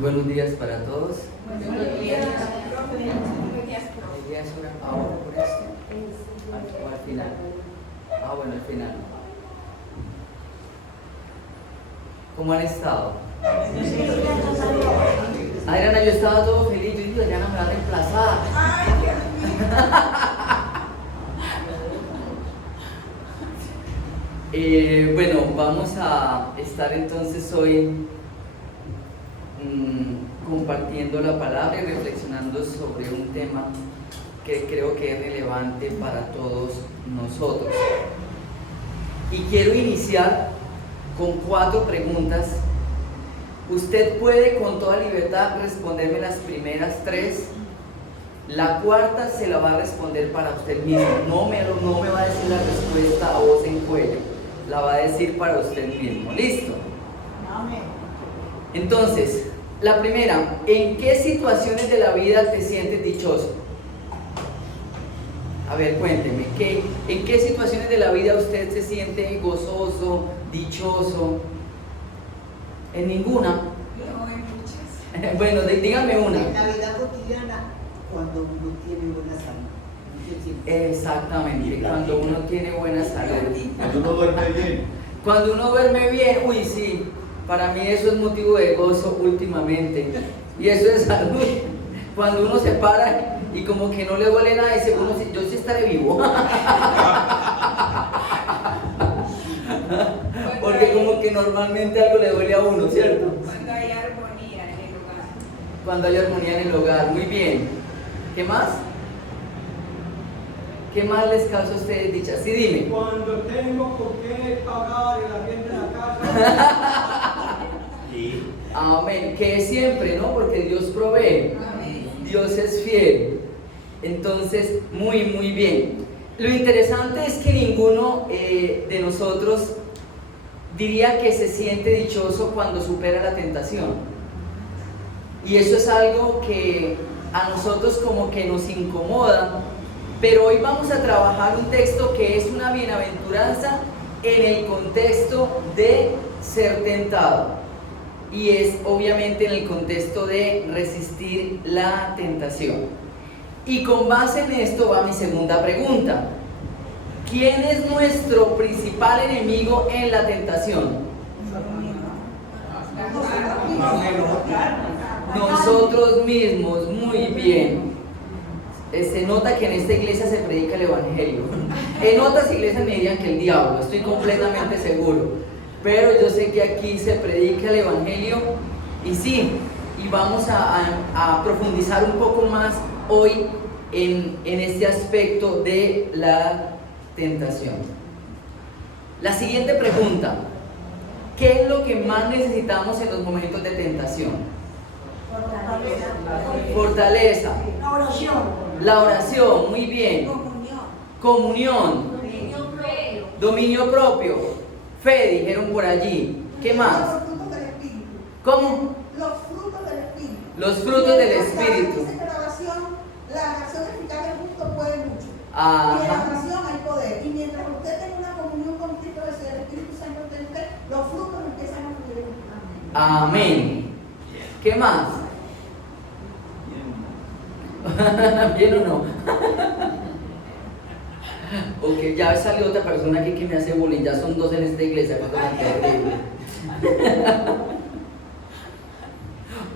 Buenos días para todos. Buenos días. ¿La idea es orar ahora por esto? ¿O al final? Bueno, al final. ¿Cómo han estado? Adriana, yo estaba todo feliz. Yo dije, Adriana me va a reemplazar. Bueno, vamos a estar entonces hoy compartiendo la palabra y reflexionando sobre un tema que creo que es relevante para todos nosotros. Y quiero iniciar con 4 preguntas. Usted puede con toda libertad responderme las primeras 3. La 4ª se la va a responder para usted mismo. No me va a decir la respuesta a voz en cuello. La va a decir para usted mismo. ¿Listo? Amén. Entonces, la primera, ¿en qué situaciones de la vida te sientes dichoso? A ver, cuénteme, ¿en qué situaciones de la vida usted se siente gozoso, dichoso? ¿En ninguna? No, en muchas. Bueno, dígame una. En la vida cotidiana, cuando uno tiene buena salud. Exactamente, cuando uno tiene buena salud. Cuando uno duerme bien. Cuando uno duerme bien, uy, sí, para mí eso es motivo de gozo últimamente. Y eso es salud. Cuando uno se para y como que no le duele nada, dice uno, yo sí estaré vivo. Porque como que normalmente algo le duele a uno, ¿cierto? Cuando hay armonía en el hogar. Cuando hay armonía en el hogar, muy bien. ¿Qué más? ¿Qué más les causa a ustedes dicha? Sí, dime. Cuando tengo con qué pagar el arriendo de la casa. Sí. Amén. Que es siempre, ¿no? Porque Dios provee. Amén. Dios es fiel. Entonces, muy bien. Lo interesante es que ninguno de nosotros diría que se siente dichoso cuando supera la tentación. Y eso es algo que a nosotros como que nos incomoda. Pero hoy vamos a trabajar un texto que es una bienaventuranza en el contexto de ser tentado. Y es obviamente en el contexto de resistir la tentación. Y con base en esto va mi segunda pregunta. ¿Quién es nuestro principal enemigo en la tentación? Nosotros mismos, muy bien. Se nota que en esta iglesia se predica el evangelio. En otras iglesias me dirían que el diablo, estoy completamente seguro. Pero yo sé que aquí se predica el evangelio y sí, y vamos a profundizar un poco más hoy en este aspecto de la tentación. La siguiente pregunta: ¿qué es lo que más necesitamos en los momentos de tentación? Fortaleza. La oración. La oración, muy bien. Comunión. Dominio propio. Fe, dijeron por allí. ¿Qué más? Los frutos del Espíritu. ¿Cómo? Los frutos del Espíritu. Los frutos del Espíritu. Dice que la oración eficaz del justo puede mucho. Ajá. Y en la oración hay poder. Y mientras usted tenga una comunión con Cristo, el Espíritu Santo en usted, los frutos empiezan a fluir. Amén. ¿Qué más? ¿Bien o no? Ok, ya salió otra persona aquí que me hace bullying. Ya son 2 en esta iglesia. Cosa tan terrible.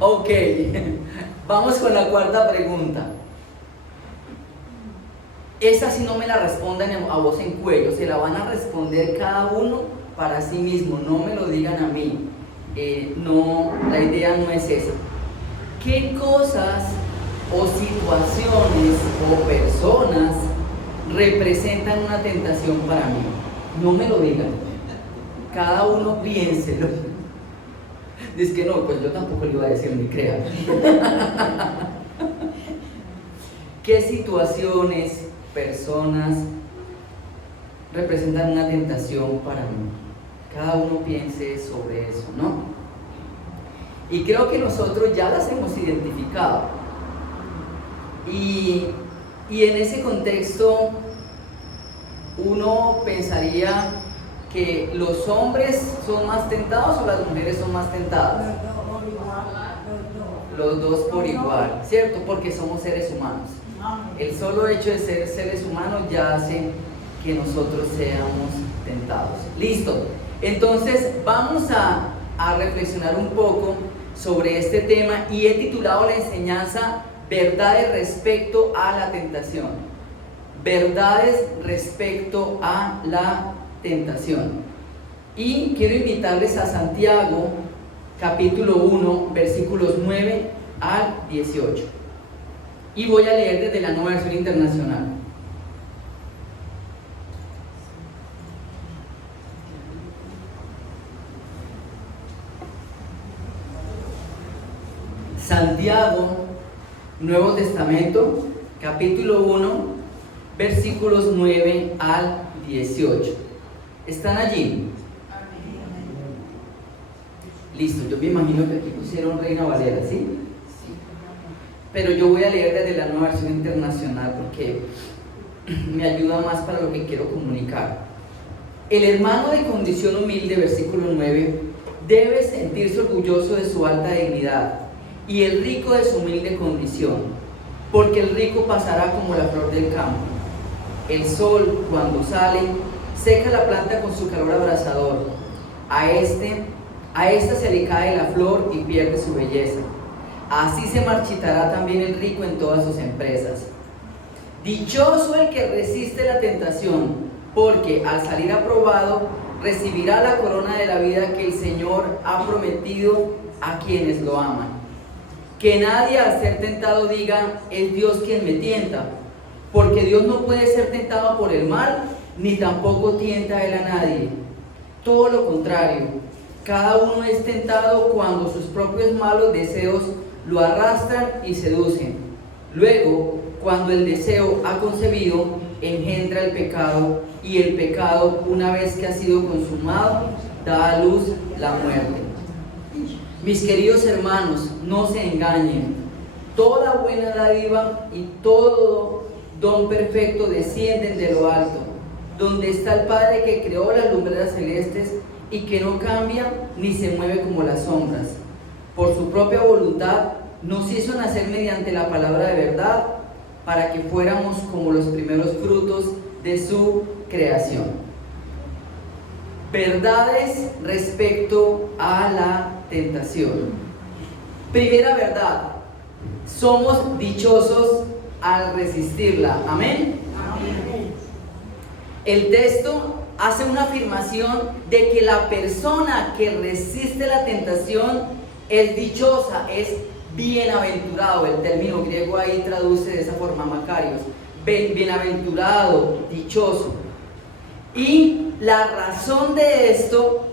Ok, vamos con la 4ª pregunta. Esa sí no me la respondan a voz en cuello, se la van a responder cada uno para sí mismo, no me lo digan a mí. No, la idea no es esa. ¿Qué cosas o situaciones o personas representan una tentación para mí? No me lo digan, cada uno piénselo. Dice que no, pues yo tampoco le iba a decir ni crean. ¿Qué situaciones, personas representan una tentación para mí? Cada uno piense sobre eso, ¿no? Y creo que nosotros ya las hemos identificado. Y en ese contexto uno pensaría que los hombres son más tentados o las mujeres son más tentadas. los dos por igual, ¿cierto? Porque somos seres humanos. El solo hecho de ser seres humanos ya hace que nosotros seamos tentados. Listo. Entonces vamos a reflexionar un poco sobre este tema y he titulado la enseñanza Verdades respecto a la tentación. Verdades respecto a la tentación. Y quiero invitarles a Santiago, capítulo 1, versículos 9 al 18. Y voy a leer desde la Nueva Versión Internacional. Santiago, Nuevo Testamento, capítulo 1, versículos 9 al 18. ¿Están allí? Listo, yo me imagino que aquí pusieron Reina Valera, ¿sí? Pero yo voy a leer desde la Nueva Versión Internacional porque me ayuda más para lo que quiero comunicar. El hermano de condición humilde, versículo 9, debe sentirse orgulloso de su alta dignidad y el rico de su humilde condición, porque el rico pasará como la flor del campo. El sol, cuando sale, seca la planta con su calor abrasador. A esta se le cae la flor y pierde su belleza. Así se marchitará también el rico en todas sus empresas. Dichoso el que resiste la tentación, porque al salir aprobado recibirá la corona de la vida que el Señor ha prometido a quienes lo aman. Que nadie al ser tentado diga, es Dios quien me tienta, porque Dios no puede ser tentado por el mal, ni tampoco tienta él a nadie. Todo lo contrario, cada uno es tentado cuando sus propios malos deseos lo arrastran y seducen. Luego, cuando el deseo ha concebido, engendra el pecado, y el pecado, una vez que ha sido consumado, da a luz la muerte. Mis queridos hermanos, no se engañen. Toda buena dádiva y todo don perfecto descienden de lo alto, donde está el Padre que creó las lumbreras celestes y que no cambia ni se mueve como las sombras. Por su propia voluntad nos hizo nacer mediante la palabra de verdad, para que fuéramos como los primeros frutos de su creación. Verdades respecto a la tentación. Primera verdad: somos dichosos al resistirla. Amén. Amén. El texto hace una afirmación de que la persona que resiste la tentación es dichosa, es bienaventurado. El término griego ahí traduce de esa forma, Macarios. Bienaventurado, dichoso. Y la razón de esto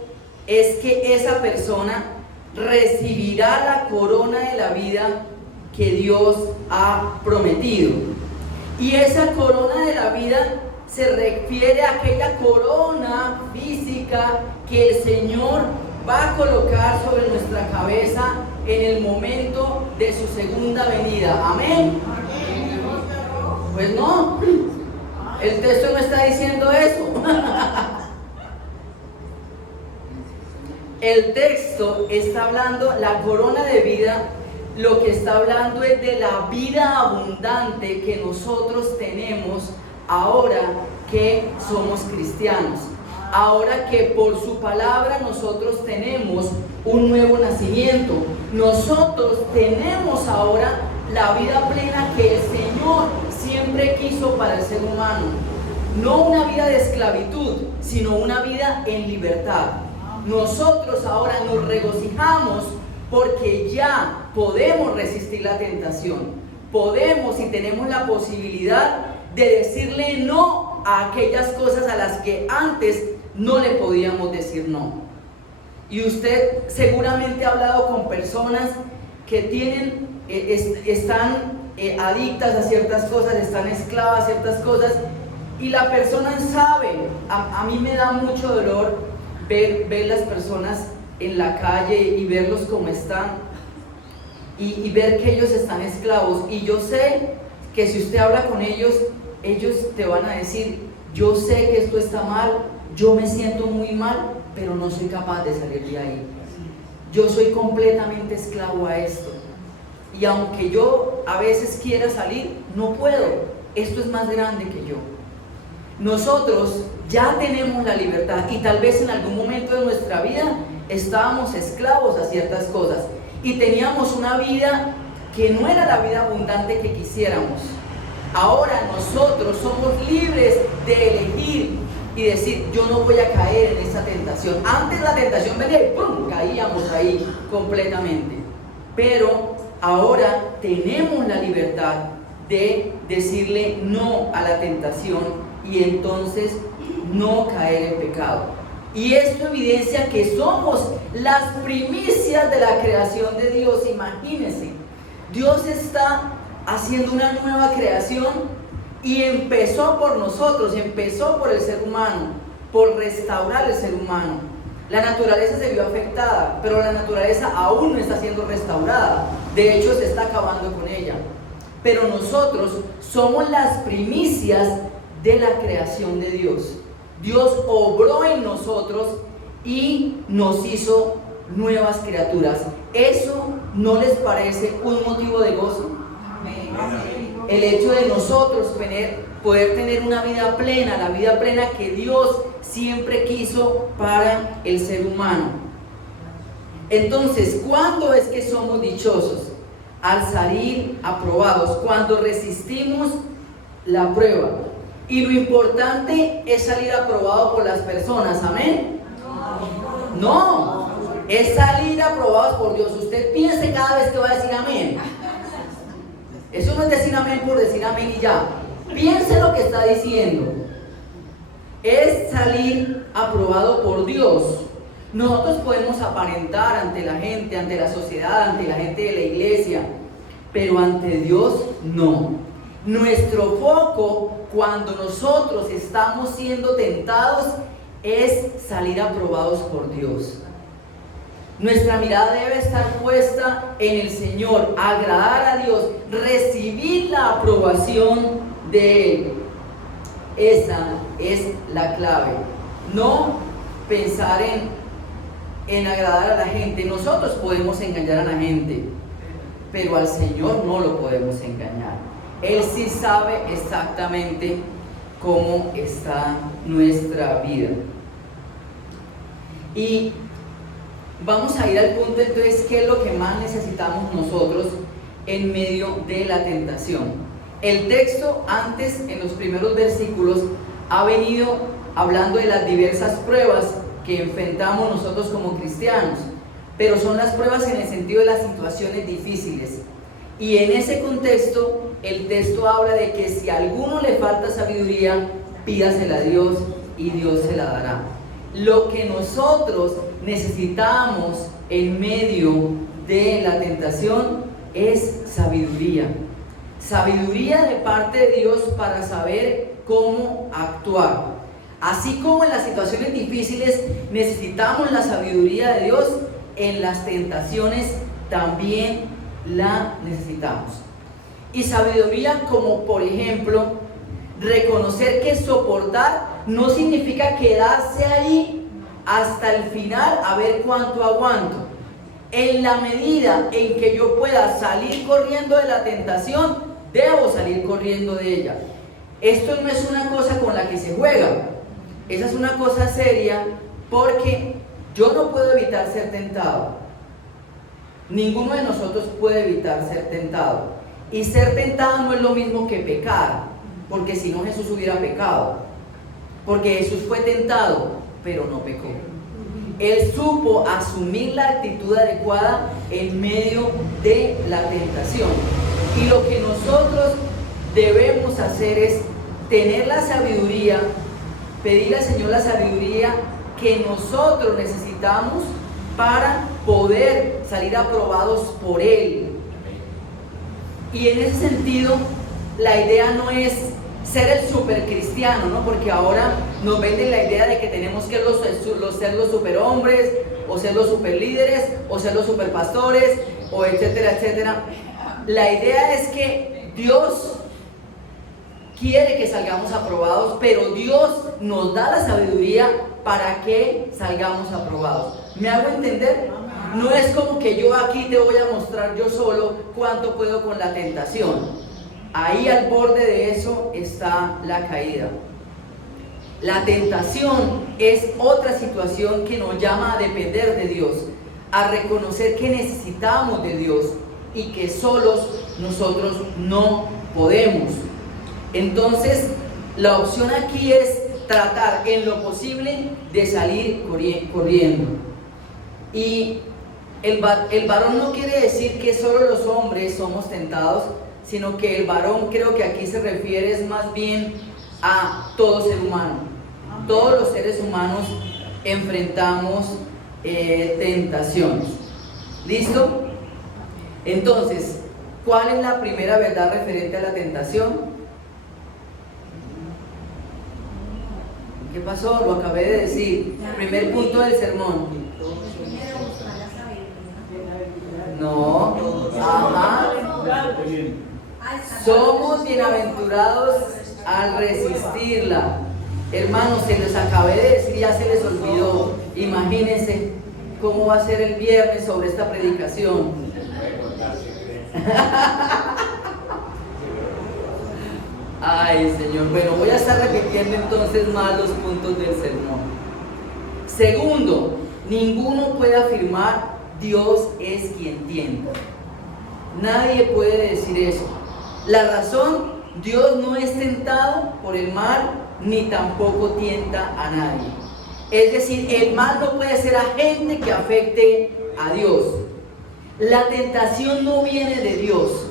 es que esa persona recibirá la corona de la vida que Dios ha prometido. Y esa corona de la vida se refiere a aquella corona física que el Señor va a colocar sobre nuestra cabeza en el momento de su segunda venida. Amén. Pues no, el texto no está diciendo eso. El texto está hablando, la corona de vida, lo que está hablando es de la vida abundante que nosotros tenemos ahora que somos cristianos. Ahora que por su palabra nosotros tenemos un nuevo nacimiento. Nosotros tenemos ahora la vida plena que el Señor siempre quiso para el ser humano. No una vida de esclavitud, sino una vida en libertad. Nosotros ahora nos regocijamos porque ya podemos resistir la tentación. Podemos y tenemos la posibilidad de decirle no a aquellas cosas a las que antes no le podíamos decir no. Y usted seguramente ha hablado con personas que están adictas a ciertas cosas, están esclavas a ciertas cosas, y la persona sabe. A mí me da mucho dolor ver las personas en la calle y verlos como están, y ver que ellos están esclavos. Y yo sé que si usted habla con ellos, ellos te van a decir: yo sé que esto está mal, yo me siento muy mal, pero no soy capaz de salir de ahí. Yo soy completamente esclavo a esto. y aunque yo a veces quiera salir, no puedo. Esto es más grande que yo. Nosotros ya tenemos la libertad y tal vez en algún momento de nuestra vida estábamos esclavos a ciertas cosas y teníamos una vida que no era la vida abundante que quisiéramos. Ahora nosotros somos libres de elegir y decir, yo no voy a caer en esa tentación. Antes la tentación venía y ¡pum!, caíamos ahí completamente. Pero ahora tenemos la libertad de decirle no a la tentación y entonces no caer en pecado. Y esto evidencia que somos las primicias de la creación de Dios. Imagínense, Dios está haciendo una nueva creación y empezó por nosotros, empezó por el ser humano, por restaurar el ser humano. La naturaleza se vio afectada, pero la naturaleza aún no está siendo restaurada. De hecho, se está acabando con ella. Pero nosotros somos las primicias de la creación de Dios. Dios obró en nosotros y nos hizo nuevas criaturas. ¿Eso no les parece un motivo de gozo? El hecho de nosotros poder tener una vida plena, la vida plena que Dios siempre quiso para el ser humano. Entonces, ¿cuándo es que somos dichosos? Al salir aprobados, cuando resistimos la prueba. Y lo importante es salir aprobado por las personas, ¿amén? No, es salir aprobados por Dios. Usted piense cada vez que va a decir amén. Eso no es decir amén por decir amén y ya. Piense lo que está diciendo. Es salir aprobado por Dios. Nosotros podemos aparentar ante la gente, ante la sociedad, ante la gente de la iglesia, pero ante Dios no. Nuestro foco cuando nosotros estamos siendo tentados es salir aprobados por Dios. Nuestra mirada debe estar puesta en el Señor, agradar a Dios, recibir la aprobación de Él. Esa es la clave. No pensar en agradar a la gente. Nosotros podemos engañar a la gente, pero al Señor no lo podemos engañar. Él sí sabe exactamente cómo está nuestra vida. Y vamos a ir al punto entonces, ¿qué es lo que más necesitamos nosotros en medio de la tentación? El texto antes, en los primeros versículos, ha venido hablando de las diversas pruebas que enfrentamos nosotros como cristianos, pero son las pruebas en el sentido de las situaciones difíciles. Y en ese contexto, el texto habla de que si a alguno le falta sabiduría, pídasela a Dios y Dios se la dará. Lo que nosotros necesitamos en medio de la tentación es sabiduría. Sabiduría de parte de Dios para saber cómo actuar. Así como en las situaciones difíciles necesitamos la sabiduría de Dios, en las tentaciones también la necesitamos. Y sabiduría como, por ejemplo, reconocer que soportar no significa quedarse ahí hasta el final a ver cuánto aguanto. En la medida en que yo pueda salir corriendo de la tentación, debo salir corriendo de ella. Esto no es una cosa con la que se juega. Esa es una cosa seria, porque yo no puedo evitar ser tentado. Ninguno de nosotros puede evitar ser tentado. Y ser tentado no es lo mismo que pecar, porque si no Jesús hubiera pecado. Porque Jesús fue tentado, pero no pecó. Él supo asumir la actitud adecuada en medio de la tentación. Y lo que nosotros debemos hacer es tener la sabiduría, pedirle al Señor la sabiduría que nosotros necesitamos para poder salir aprobados por Él. Y en ese sentido, la idea no es ser el super cristiano, ¿no? Porque ahora nos venden la idea de que tenemos que ser los superhombres, o ser los super líderes, o ser los super pastores, o etcétera, etcétera. La idea es que Dios quiere que salgamos aprobados, pero Dios nos da la sabiduría para que salgamos aprobados. ¿Me hago entender? No es como que yo aquí te voy a mostrar yo solo cuánto puedo con la tentación. Ahí al borde de eso está la caída. La tentación es otra situación que nos llama a depender de Dios, a reconocer que necesitamos de Dios y que solos nosotros no podemos. Entonces, la opción aquí es tratar en lo posible de salir corriendo. Y el varón no quiere decir que solo los hombres somos tentados, sino que el varón, creo que aquí se refiere es más bien a todo ser humano. Todos los seres humanos enfrentamos tentaciones. ¿Listo? Entonces, ¿cuál es la primera verdad referente a la tentación? ¿Qué pasó? Lo acabé de decir. Primer punto del sermón. No. Ajá. Somos bienaventurados al resistirla. Hermanos, se les acabé de decir, ya se les olvidó. Imagínense cómo va a ser el viernes sobre esta predicación. Ay, Señor. Bueno, voy a estar repitiendo entonces más los puntos del sermón. Segundo, ninguno puede afirmar Dios es quien tienta. Nadie puede decir eso. La razón, Dios no es tentado por el mal, ni tampoco tienta a nadie. Es decir, el mal no puede ser agente que afecte a Dios. La tentación no viene de Dios.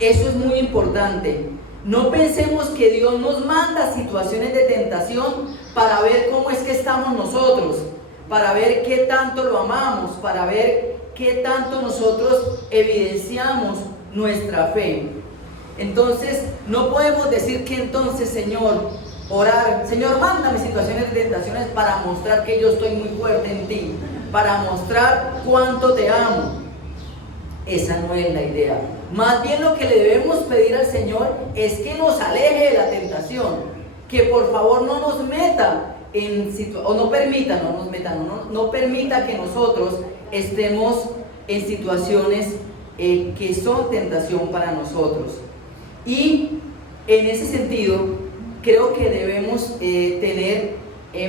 Eso es muy importante. No pensemos que Dios nos manda situaciones de tentación para ver cómo es que estamos nosotros, para ver qué tanto lo amamos, para ver qué tanto nosotros evidenciamos nuestra fe. Entonces, no podemos decir que entonces, Señor, orar, Señor, mándame situaciones de tentaciones para mostrar que yo estoy muy fuerte en ti, para mostrar cuánto te amo. Esa no es la idea. Más bien lo que le debemos pedir al Señor es que nos aleje de la tentación, que por favor no nos meta no permita que nosotros estemos en situaciones que son tentación para nosotros. Y en ese sentido, creo que debemos tener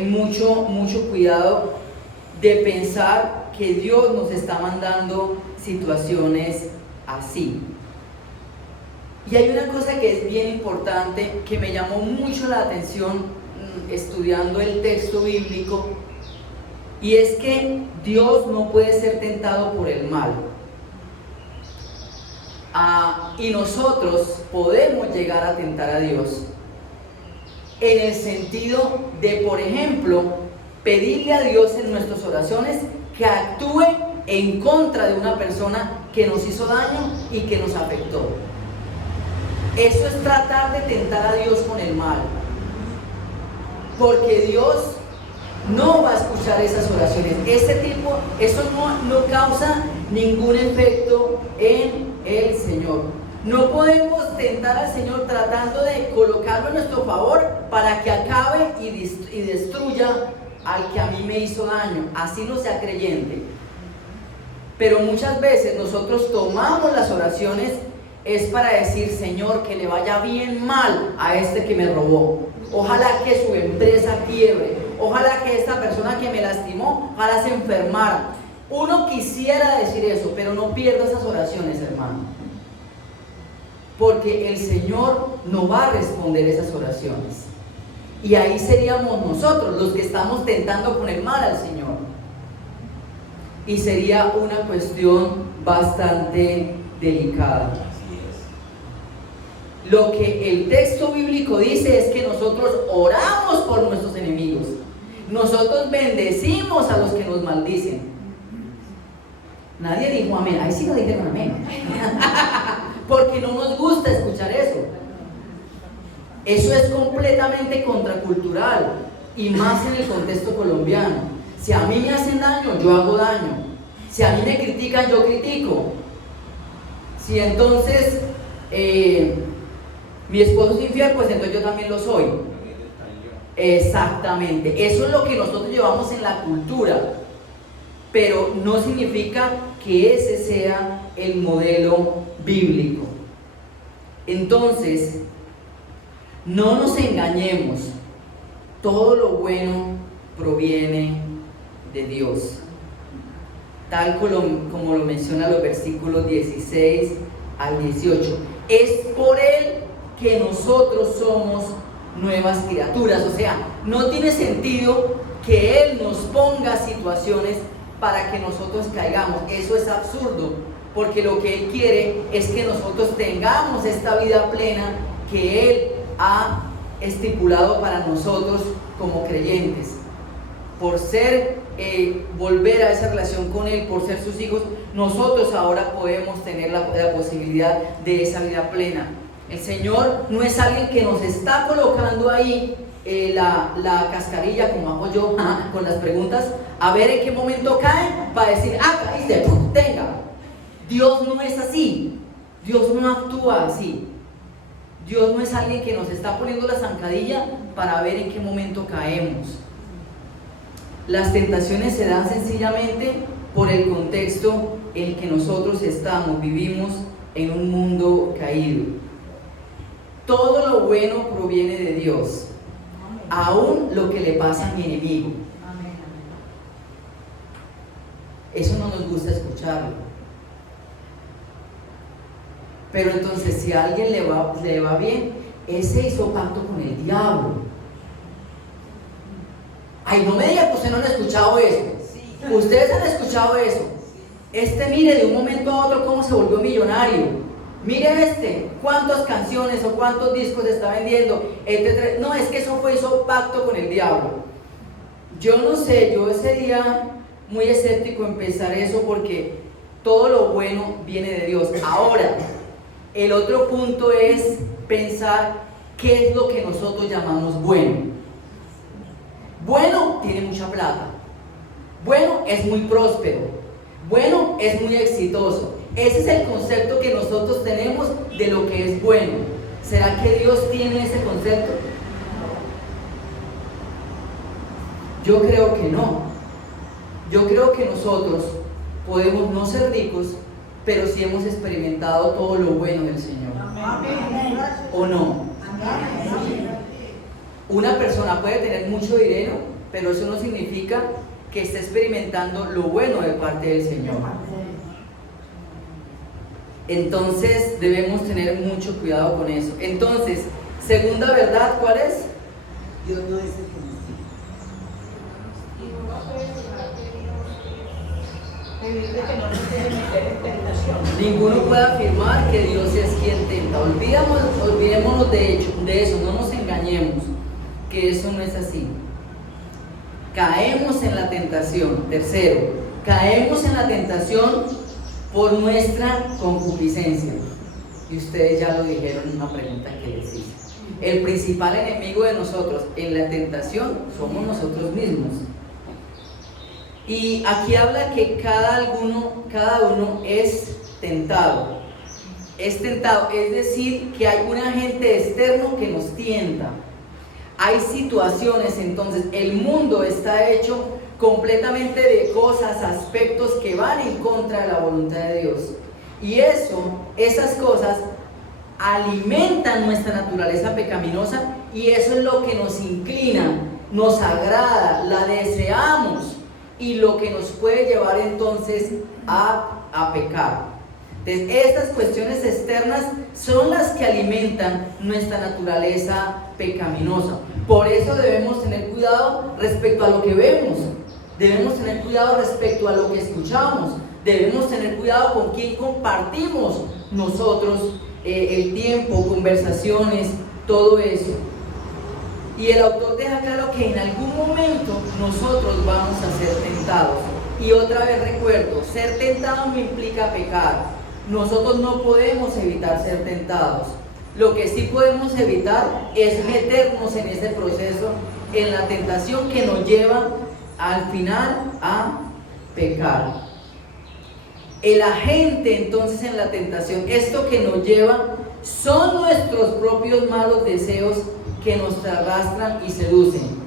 mucho cuidado de pensar que Dios nos está mandando situaciones así. Y hay una cosa que es bien importante, que me llamó mucho la atención estudiando el texto bíblico, y es que Dios no puede ser tentado por el mal. Y nosotros podemos llegar a tentar a Dios en el sentido de, por ejemplo, pedirle a Dios en nuestras oraciones que actúe en contra de una persona que nos hizo daño y que nos afectó. Eso es tratar de tentar a Dios con el mal, porque Dios no va a escuchar esas oraciones. Eso no causa ningún efecto en el Señor. No podemos tentar al Señor tratando de colocarlo en nuestro favor para que acabe y destruya al que a mí me hizo daño, así no sea creyente. Pero muchas veces nosotros tomamos las oraciones es para decir, Señor, que le vaya bien mal a este que me robó. Ojalá que su empresa quiebre. Ojalá que esta persona que me lastimó, ojalá se enfermara. Uno quisiera decir eso, pero no pierda esas oraciones, hermano. Porque el Señor no va a responder esas oraciones. Y ahí seríamos nosotros los que estamos tentando con el mal al Señor. Y sería una cuestión bastante delicada. Lo que el texto bíblico dice es que nosotros oramos por nuestros enemigos. Nosotros bendecimos a los que nos maldicen. Nadie dijo amén. Ahí sí no dijeron amén. Porque no nos gusta escuchar eso. Eso es completamente contracultural, y más en el contexto colombiano. Si a mí me hacen daño, yo hago daño. Si a mí me critican, yo critico. Si entonces mi esposo es infiel, pues entonces yo también lo soy. Exactamente. Eso es lo que nosotros llevamos en la cultura. pero no significa que ese sea el modelo bíblico. Entonces, no nos engañemos, todo lo bueno proviene de Dios, tal como lo menciona los versículos 16 al 18. Es por Él que nosotros somos nuevas criaturas. O sea, no tiene sentido que Él nos ponga situaciones para que nosotros caigamos. Eso es absurdo, porque lo que Él quiere es que nosotros tengamos esta vida plena que Él ha estipulado para nosotros como creyentes. Por volver a esa relación con Él, por ser sus hijos, nosotros ahora podemos tener la posibilidad de esa vida plena. El Señor no es alguien que nos está colocando ahí la cascarilla, como hago yo con las preguntas, a ver en qué momento cae, para decir, caíste, ¡pum! Tenga. Dios no es así, Dios no actúa así. Dios no es alguien que nos está poniendo la zancadilla para ver en qué momento caemos. Las tentaciones se dan sencillamente por el contexto en el que nosotros vivimos en un mundo caído. Todo lo bueno proviene de Dios, aún lo que le pasa a mi enemigo. Eso no nos gusta escucharlo. Pero entonces, si a alguien le va bien, ese hizo pacto con el diablo. Ay, no me diga que ustedes no han escuchado eso. Ustedes han escuchado eso. Mire de un momento a otro cómo se volvió millonario. Mire cuántas canciones o cuántos discos está vendiendo. No, es que hizo pacto con el diablo. Yo no sé, yo sería muy escéptico en pensar eso, porque todo lo bueno viene de Dios. Ahora, el otro punto es pensar qué es lo que nosotros llamamos bueno. Bueno, tiene mucha plata. Bueno, es muy próspero. Bueno, es muy exitoso. Ese es el concepto que nosotros tenemos de lo que es bueno. ¿Será que Dios tiene ese concepto? Yo creo que no. Yo creo que nosotros podemos no ser ricos, pero sí hemos experimentado todo lo bueno del Señor. Amén. ¿O no? Amén. Una persona puede tener mucho dinero, pero eso no significa que esté experimentando lo bueno de parte del Señor. Entonces debemos tener mucho cuidado con eso. Entonces, segunda verdad, ¿cuál es? Dios no es el que nos Ninguno puede afirmar que Dios es quien tenta. Olvidémonos de eso, no nos engañemos, que eso no es así. Caemos en la tentación. Tercero, caemos en la tentación por nuestra concupiscencia. Y ustedes ya lo dijeron en una pregunta que les hice. El principal enemigo de nosotros en la tentación somos nosotros mismos. Y aquí habla que cada uno es tentado. Es tentado, es decir, que hay un agente externo que nos tienta. Hay situaciones, entonces el mundo está hecho completamente de cosas, aspectos que van en contra de la voluntad de Dios. Y esas cosas alimentan nuestra naturaleza pecaminosa, y eso es lo que nos inclina, nos agrada, la deseamos, y lo que nos puede llevar entonces a pecar. Entonces, estas cuestiones externas son las que alimentan nuestra naturaleza pecaminosa. Por eso debemos tener cuidado respecto a lo que vemos, debemos tener cuidado respecto a lo que escuchamos, debemos tener cuidado con quién compartimos nosotros el tiempo, conversaciones, todo eso. Y el autor deja claro que en algún momento nosotros vamos a ser tentados. Y otra vez recuerdo, ser tentado no implica pecar. Nosotros no podemos evitar ser tentados. Lo que sí podemos evitar es meternos en ese proceso, en la tentación que nos lleva al final a pecar. El agente entonces en la tentación, esto que nos lleva, son nuestros propios malos deseos que nos arrastran y seducen.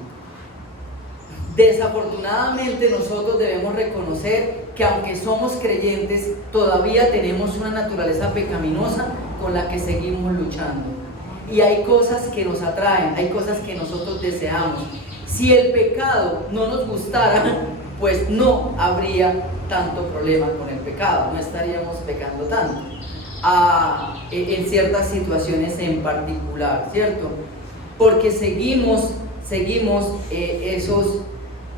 Desafortunadamente nosotros debemos reconocer que aunque somos creyentes, todavía tenemos una naturaleza pecaminosa con la que seguimos luchando. Y hay cosas que nos atraen, hay cosas que nosotros deseamos. Si el pecado no nos gustara, pues no habría tanto problema con el pecado, no estaríamos pecando tanto en ciertas situaciones en particular, ¿cierto? Porque seguimos esos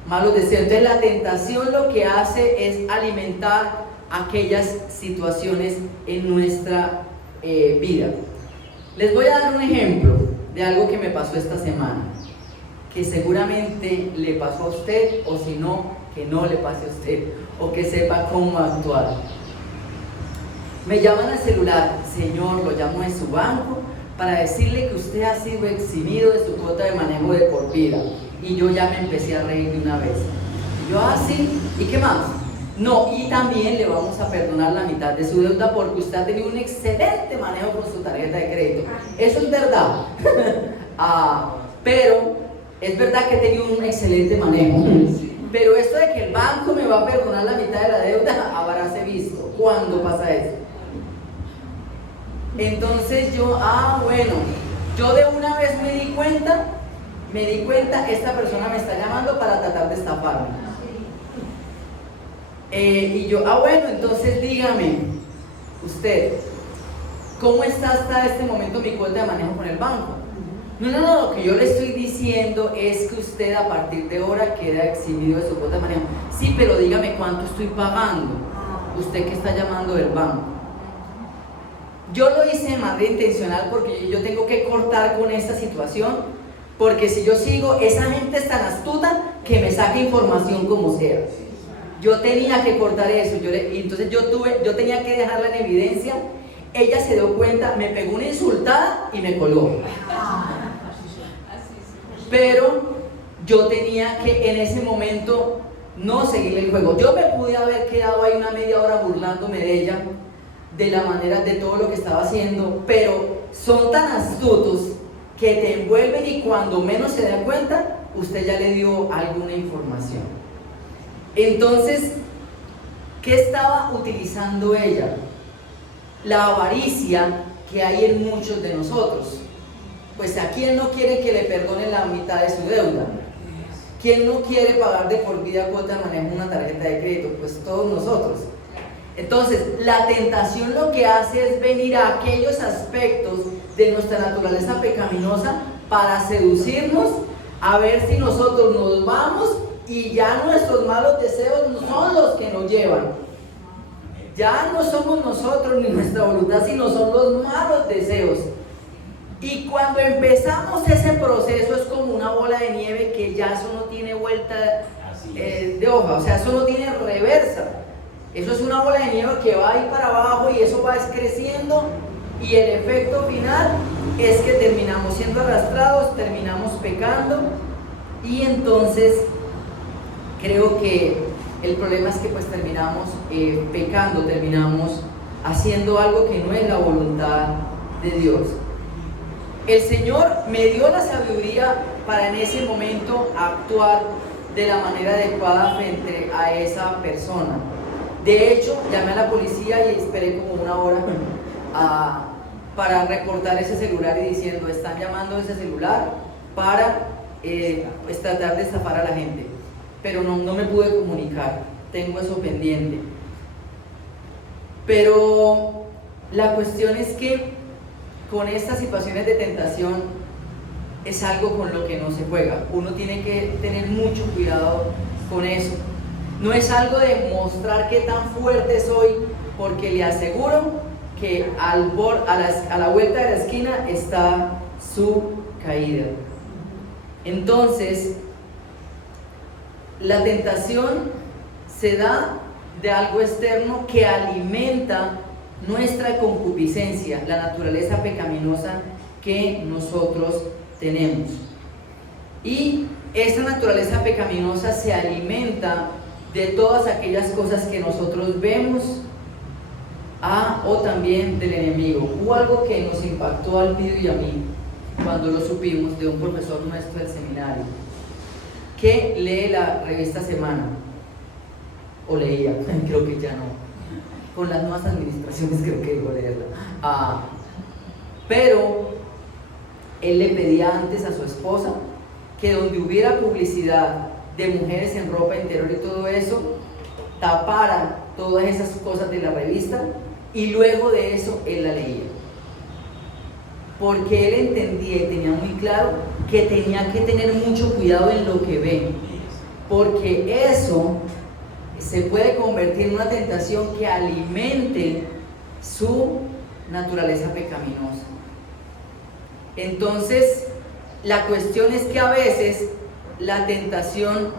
malos deseos. Entonces la tentación lo que hace es alimentar aquellas situaciones en nuestra vida. Les voy a dar un ejemplo de algo que me pasó esta semana, que seguramente le pasó a usted, o si no, que no le pase a usted, o que sepa cómo actuar. Me llaman al celular: señor, lo llamo de su banco para decirle que usted ha sido eximido de su cuota de manejo de por vida. Y yo ya me empecé a reír de una vez. Y yo, sí, ¿y qué más? No, y también le vamos a perdonar la mitad de su deuda porque usted ha tenido un excelente manejo con su tarjeta de crédito. Eso es verdad. Pero es verdad que he tenido un excelente manejo. Pero esto de que el banco me va a perdonar la mitad de la deuda, habráse visto. ¿Cuándo pasa eso? Entonces yo, bueno, yo de una vez me di cuenta, esta persona me está llamando para tratar de estafarme. Y yo, bueno, entonces dígame, usted, ¿cómo está hasta este momento mi cuota de manejo con el banco? No, lo que yo le estoy diciendo es que usted a partir de ahora queda eximido de su cuota de manejo. Sí, pero dígame cuánto estoy pagando, usted que está llamando del banco. Yo lo hice de manera intencional porque yo tengo que cortar con esta situación, porque si yo sigo, esa gente es tan astuta que me saca información como sea. Yo tenía que cortar eso, y entonces yo tenía que dejarla en evidencia. Ella se dio cuenta, me pegó una insultada y me colgó. Pero yo tenía que en ese momento no seguirle el juego. Yo me pude haber quedado ahí una media hora burlándome de ella, de la manera, de todo lo que estaba haciendo, pero son tan astutos que te envuelven y cuando menos se da cuenta, usted ya le dio alguna información. Entonces, ¿qué estaba utilizando ella? La avaricia que hay en muchos de nosotros. Pues ¿a quién no quiere que le perdone la mitad de su deuda? ¿Quién no quiere pagar de por vida cuota de manejo una tarjeta de crédito? Pues todos nosotros. Entonces, la tentación lo que hace es venir a aquellos aspectos de nuestra naturaleza pecaminosa para seducirnos, a ver si nosotros nos vamos y ya nuestros malos deseos son los que nos llevan. Ya no somos nosotros ni nuestra voluntad, sino son los malos deseos. Y cuando empezamos ese proceso es como una bola de nieve que ya eso no tiene vuelta de hoja, o sea, eso no tiene reversa. Eso es una bola de nieve que va ahí para abajo y eso va creciendo y el efecto final es que terminamos siendo arrastrados, terminamos pecando y entonces creo que el problema es que pues terminamos pecando, terminamos haciendo algo que no es la voluntad de Dios. El Señor me dio la sabiduría para en ese momento actuar de la manera adecuada frente a esa persona. De hecho, llamé a la policía y esperé como una hora para reportar ese celular y diciendo, están llamando ese celular para pues, tratar de estafar a la gente. Pero no me pude comunicar, tengo eso pendiente. Pero la cuestión es que con estas situaciones de tentación es algo con lo que no se juega. Uno tiene que tener mucho cuidado con eso. No es algo de mostrar qué tan fuerte soy, porque le aseguro que a la vuelta de la esquina está su caída. Entonces, la tentación se da de algo externo que alimenta nuestra concupiscencia, la naturaleza pecaminosa que nosotros tenemos. Y esa naturaleza pecaminosa se alimenta de todas aquellas cosas que nosotros vemos o también del enemigo. Hubo algo que nos impactó al Pido y a mí cuando lo supimos de un profesor nuestro del seminario, que lee la revista Semana, o leía, creo que ya no, con las nuevas administraciones creo que debo leerla, pero él le pedía antes a su esposa que donde hubiera publicidad de mujeres en ropa interior y todo eso, tapara todas esas cosas de la revista y luego de eso él la leía. Porque él entendía y tenía muy claro que tenía que tener mucho cuidado en lo que ve, porque eso se puede convertir en una tentación que alimente su naturaleza pecaminosa. Entonces, la cuestión es que a veces la tentación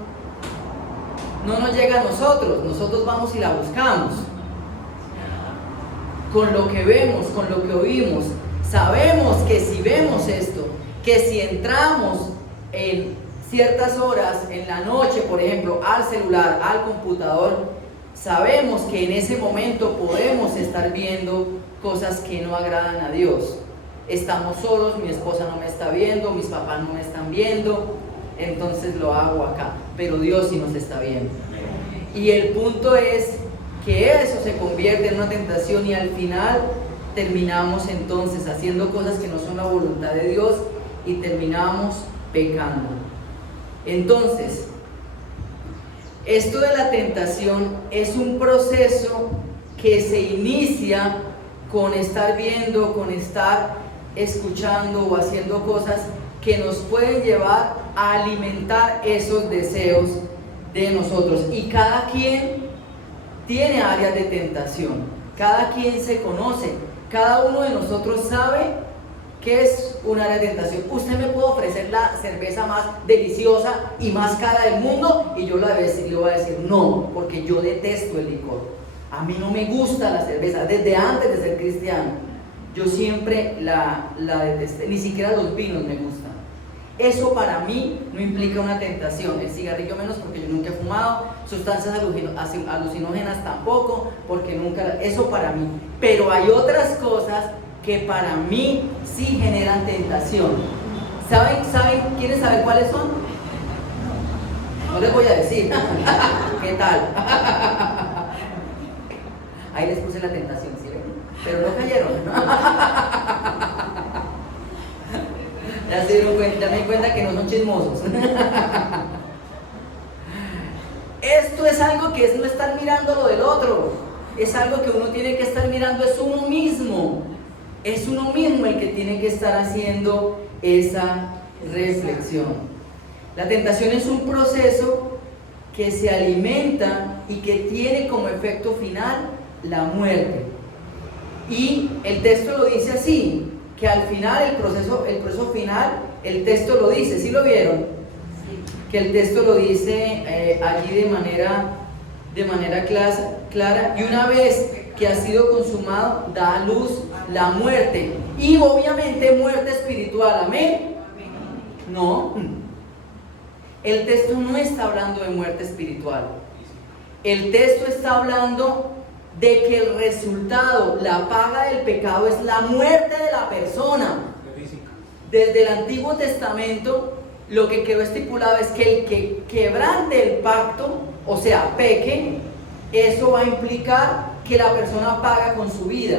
no nos llega a nosotros vamos y la buscamos. Con lo que vemos, con lo que oímos, sabemos que si vemos esto, que si entramos en ciertas horas en la noche, por ejemplo, al celular, al computador, sabemos que en ese momento podemos estar viendo cosas que no agradan a Dios. Estamos solos, mi esposa no me está viendo, mis papás no me están viendo, entonces lo hago acá, pero Dios sí nos está viendo. Y el punto es que eso se convierte en una tentación y al final terminamos entonces haciendo cosas que no son la voluntad de Dios y terminamos pecando. Entonces, esto de la tentación es un proceso que se inicia con estar viendo, con estar escuchando o haciendo cosas que nos pueden llevar a alimentar esos deseos de nosotros. Y cada quien tiene áreas de tentación, cada quien se conoce, cada uno de nosotros sabe qué es un área de tentación. Usted me puede ofrecer la cerveza más deliciosa y más cara del mundo y yo le voy a decir no, porque yo detesto el licor. A mí no me gusta la cerveza, desde antes de ser cristiano. Yo siempre la detesté, ni siquiera los vinos me gustan. Eso para mí no implica una tentación, el cigarrillo menos porque yo nunca he fumado, sustancias alucinógenas tampoco, porque nunca, eso para mí. Pero hay otras cosas que para mí sí generan tentación. ¿Saben? ¿Quieren saber cuáles son? No les voy a decir. ¿Qué tal? Ahí les puse la tentación, ¿sí ven? Pero no cayeron. Ya se dieron cuenta, ya me di cuenta que no son chismosos. Esto es algo que es no estar mirando lo del otro. Es algo que uno tiene que estar mirando, es uno mismo. Es uno mismo el que tiene que estar haciendo esa reflexión. La tentación es un proceso que se alimenta y que tiene como efecto final la muerte. Y el texto lo dice así, que al final el proceso final, el texto lo dice, ¿sí lo vieron? Sí. Que el texto lo dice allí de manera clara, y una vez que ha sido consumado, da a luz la muerte, y obviamente muerte espiritual, ¿amén? No, el texto no está hablando de muerte espiritual, el texto está hablando de que el resultado, la paga del pecado es la muerte de la persona. Desde el Antiguo Testamento lo que quedó estipulado es que el que quebrante el pacto, o sea, peque, eso va a implicar que la persona paga con su vida.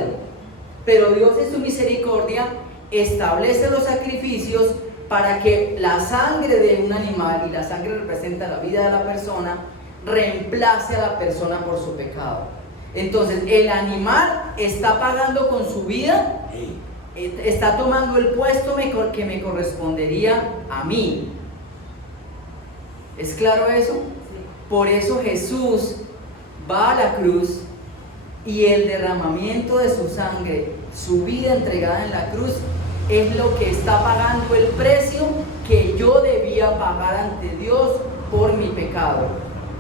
Pero Dios en su misericordia establece los sacrificios para que la sangre de un animal, y la sangre representa la vida de la persona, reemplace a la persona por su pecado. Entonces el animal está pagando con su vida, está tomando el puesto que me correspondería a mí. ¿Es claro eso? Por eso Jesús va a la cruz y el derramamiento de su sangre, su vida entregada en la cruz, es lo que está pagando el precio que yo debía pagar ante Dios por mi pecado,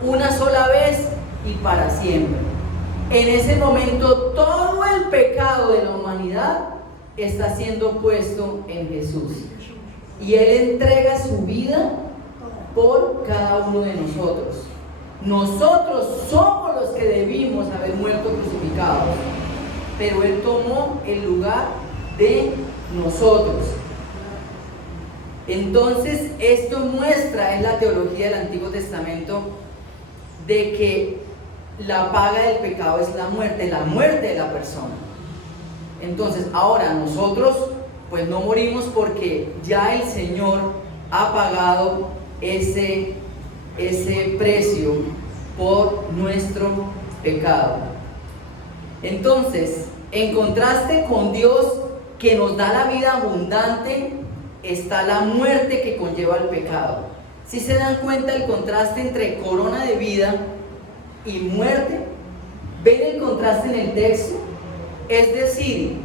una sola vez y para siempre. En ese momento todo el pecado de la humanidad está siendo puesto en Jesús y Él entrega su vida por cada uno de nosotros. Nosotros somos los que debimos haber muerto crucificados, pero Él tomó el lugar de nosotros. Entonces, esto muestra en la teología del Antiguo Testamento de que la paga del pecado es la muerte de la persona. Entonces, ahora nosotros pues no morimos porque ya el Señor ha pagado ese precio por nuestro pecado. Entonces, en contraste con Dios que nos da la vida abundante, está la muerte que conlleva el pecado. Si se dan cuenta el contraste entre corona de vida y muerte, ¿ven el contraste en el texto? Es decir,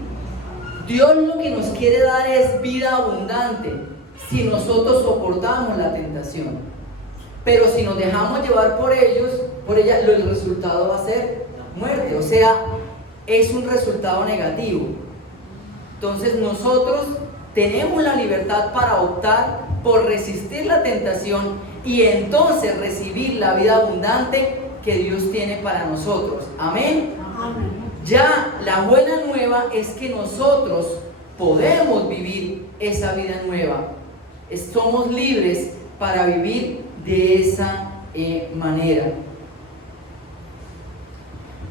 Dios lo que nos quiere dar es vida abundante si nosotros soportamos la tentación. Pero si nos dejamos llevar por ella, el resultado va a ser muerte. O sea, es un resultado negativo. Entonces nosotros tenemos la libertad para optar por resistir la tentación y entonces recibir la vida abundante que Dios tiene para nosotros. Amén. Ya la buena nueva es que nosotros podemos vivir esa vida nueva. Somos libres para vivir de esa manera.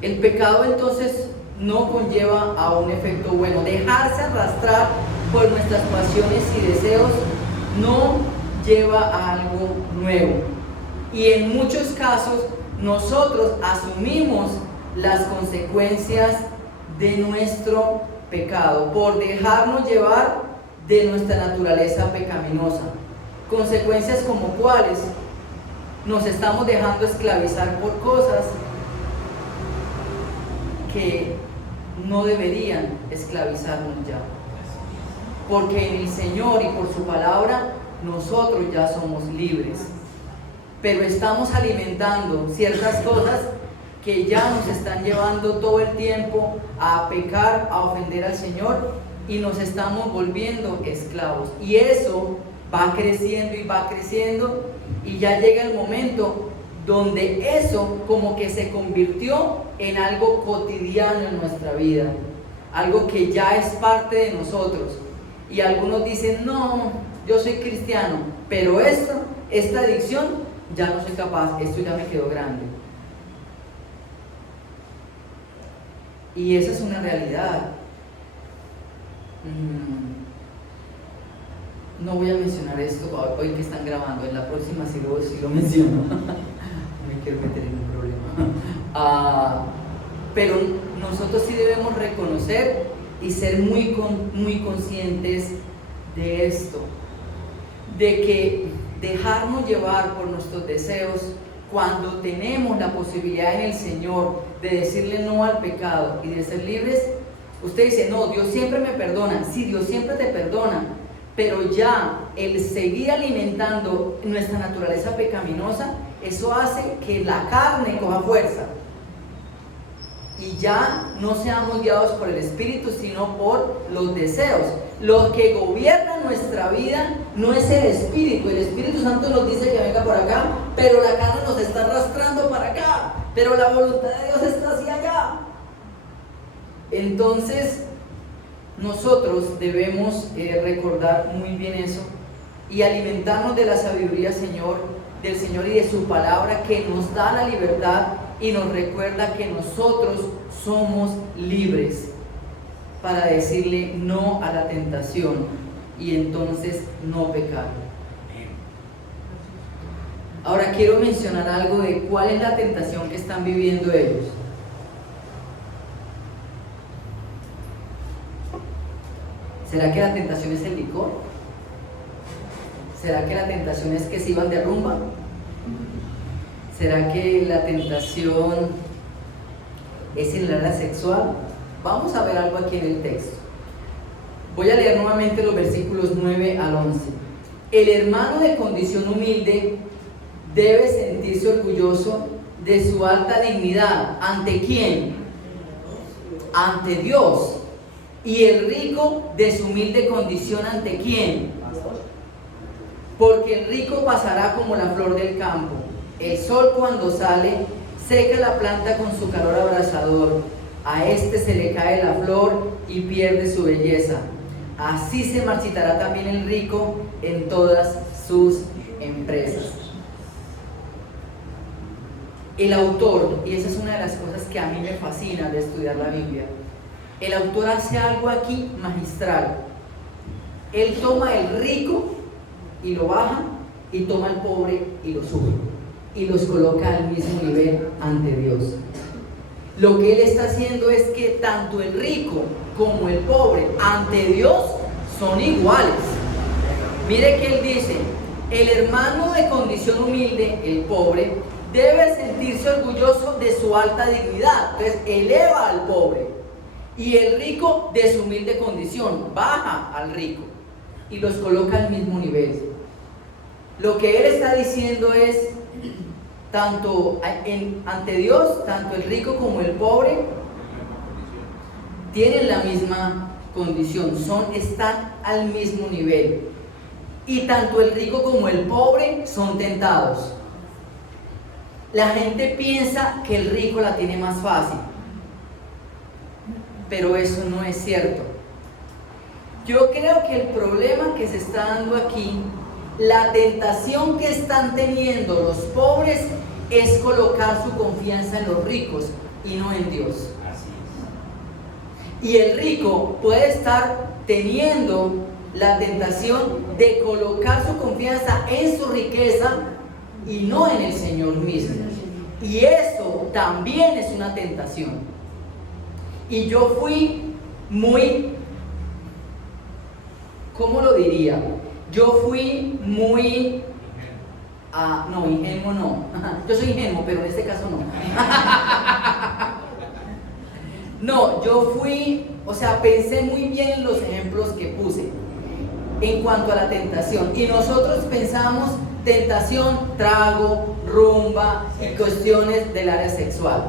El pecado entonces no conlleva a un efecto bueno. Dejarse arrastrar por nuestras pasiones y deseos no lleva a algo nuevo. Y en muchos casos nosotros asumimos las consecuencias de nuestro pecado por dejarnos llevar de nuestra naturaleza pecaminosa. Consecuencias como cuáles: nos estamos dejando esclavizar por cosas que no deberían esclavizarnos ya, porque en el Señor y por su palabra nosotros ya somos libres, pero estamos alimentando ciertas cosas que ya nos están llevando todo el tiempo a pecar, a ofender al Señor, y nos estamos volviendo esclavos, y eso va creciendo y va creciendo, y ya llega el momento donde eso como que se convirtió en algo cotidiano en nuestra vida, algo que ya es parte de nosotros. Y algunos dicen: no, yo soy cristiano, pero esta adicción ya no soy capaz, esto ya me quedó grande. Y esa es una realidad. No voy a mencionar esto hoy que están grabando, en la próxima sí lo menciono. No me quiero meter en un problema. Pero nosotros sí debemos reconocer y ser muy conscientes de esto, de que dejarnos llevar por nuestros deseos, cuando tenemos la posibilidad en el Señor de decirle no al pecado y de ser libres. Usted dice: no, Dios siempre me perdona. Sí, Dios siempre te perdona, pero ya el seguir alimentando nuestra naturaleza pecaminosa, eso hace que la carne coja fuerza y ya no seamos guiados por el Espíritu, sino por los deseos. Lo que gobierna nuestra vida no es el Espíritu Santo nos dice que venga por acá, pero la carne nos está arrastrando para acá, pero la voluntad de Dios está hacia allá. Entonces nosotros debemos recordar muy bien eso y alimentarnos de la sabiduría del Señor y de su palabra, que nos da la libertad y nos recuerda que nosotros somos libres para decirle no a la tentación y entonces no pecar. Ahora quiero mencionar algo de cuál es la tentación que están viviendo ellos. ¿Será que la tentación es el licor? ¿Será que la tentación es que se iban de rumba? ¿Será que la tentación es el área sexual? Vamos a ver algo aquí en el texto. Voy a leer nuevamente los versículos 9 al 11. El hermano de condición humilde debe sentirse orgulloso de su alta dignidad. ¿Ante quién? Ante Dios. Y el rico de su humilde condición, ¿ante quién? Porque el rico pasará como la flor del campo. El sol, cuando sale, seca la planta con su calor abrasador. A este se le cae la flor y pierde su belleza. Así se marchitará también el rico en todas sus empresas. El autor, y esa es una de las cosas que a mí me fascina de estudiar la Biblia, el autor hace algo aquí magistral. Él toma el rico y lo baja, y toma al pobre y lo sube, y los coloca al mismo nivel ante Dios. Lo que él está haciendo es que tanto el rico como el pobre ante Dios son iguales. Mire que él dice: el hermano de condición humilde, el pobre, debe sentirse orgulloso de su alta dignidad. Entonces eleva al pobre, y el rico de su humilde condición baja al rico y los coloca al mismo nivel. Lo que él está diciendo es, tanto ante Dios, tanto el rico como el pobre tienen la misma condición, están al mismo nivel. Y tanto el rico como el pobre son tentados. La gente piensa que el rico la tiene más fácil, pero eso no es cierto. Yo creo que el problema que se está dando aquí, la tentación que están teniendo los pobres, es colocar su confianza en los ricos y no en Dios. Así es. Y el rico puede estar teniendo la tentación de colocar su confianza en su riqueza y no en el Señor mismo. Y eso también es una tentación. Y yo fui muy, ¿cómo lo diría? Yo fui muy, no, ingenuo no. Yo soy ingenuo, pero en este caso no. No, yo fui, pensé muy bien en los ejemplos que puse en cuanto a la tentación. Y nosotros pensamos tentación, trago, rumba y cuestiones del área sexual.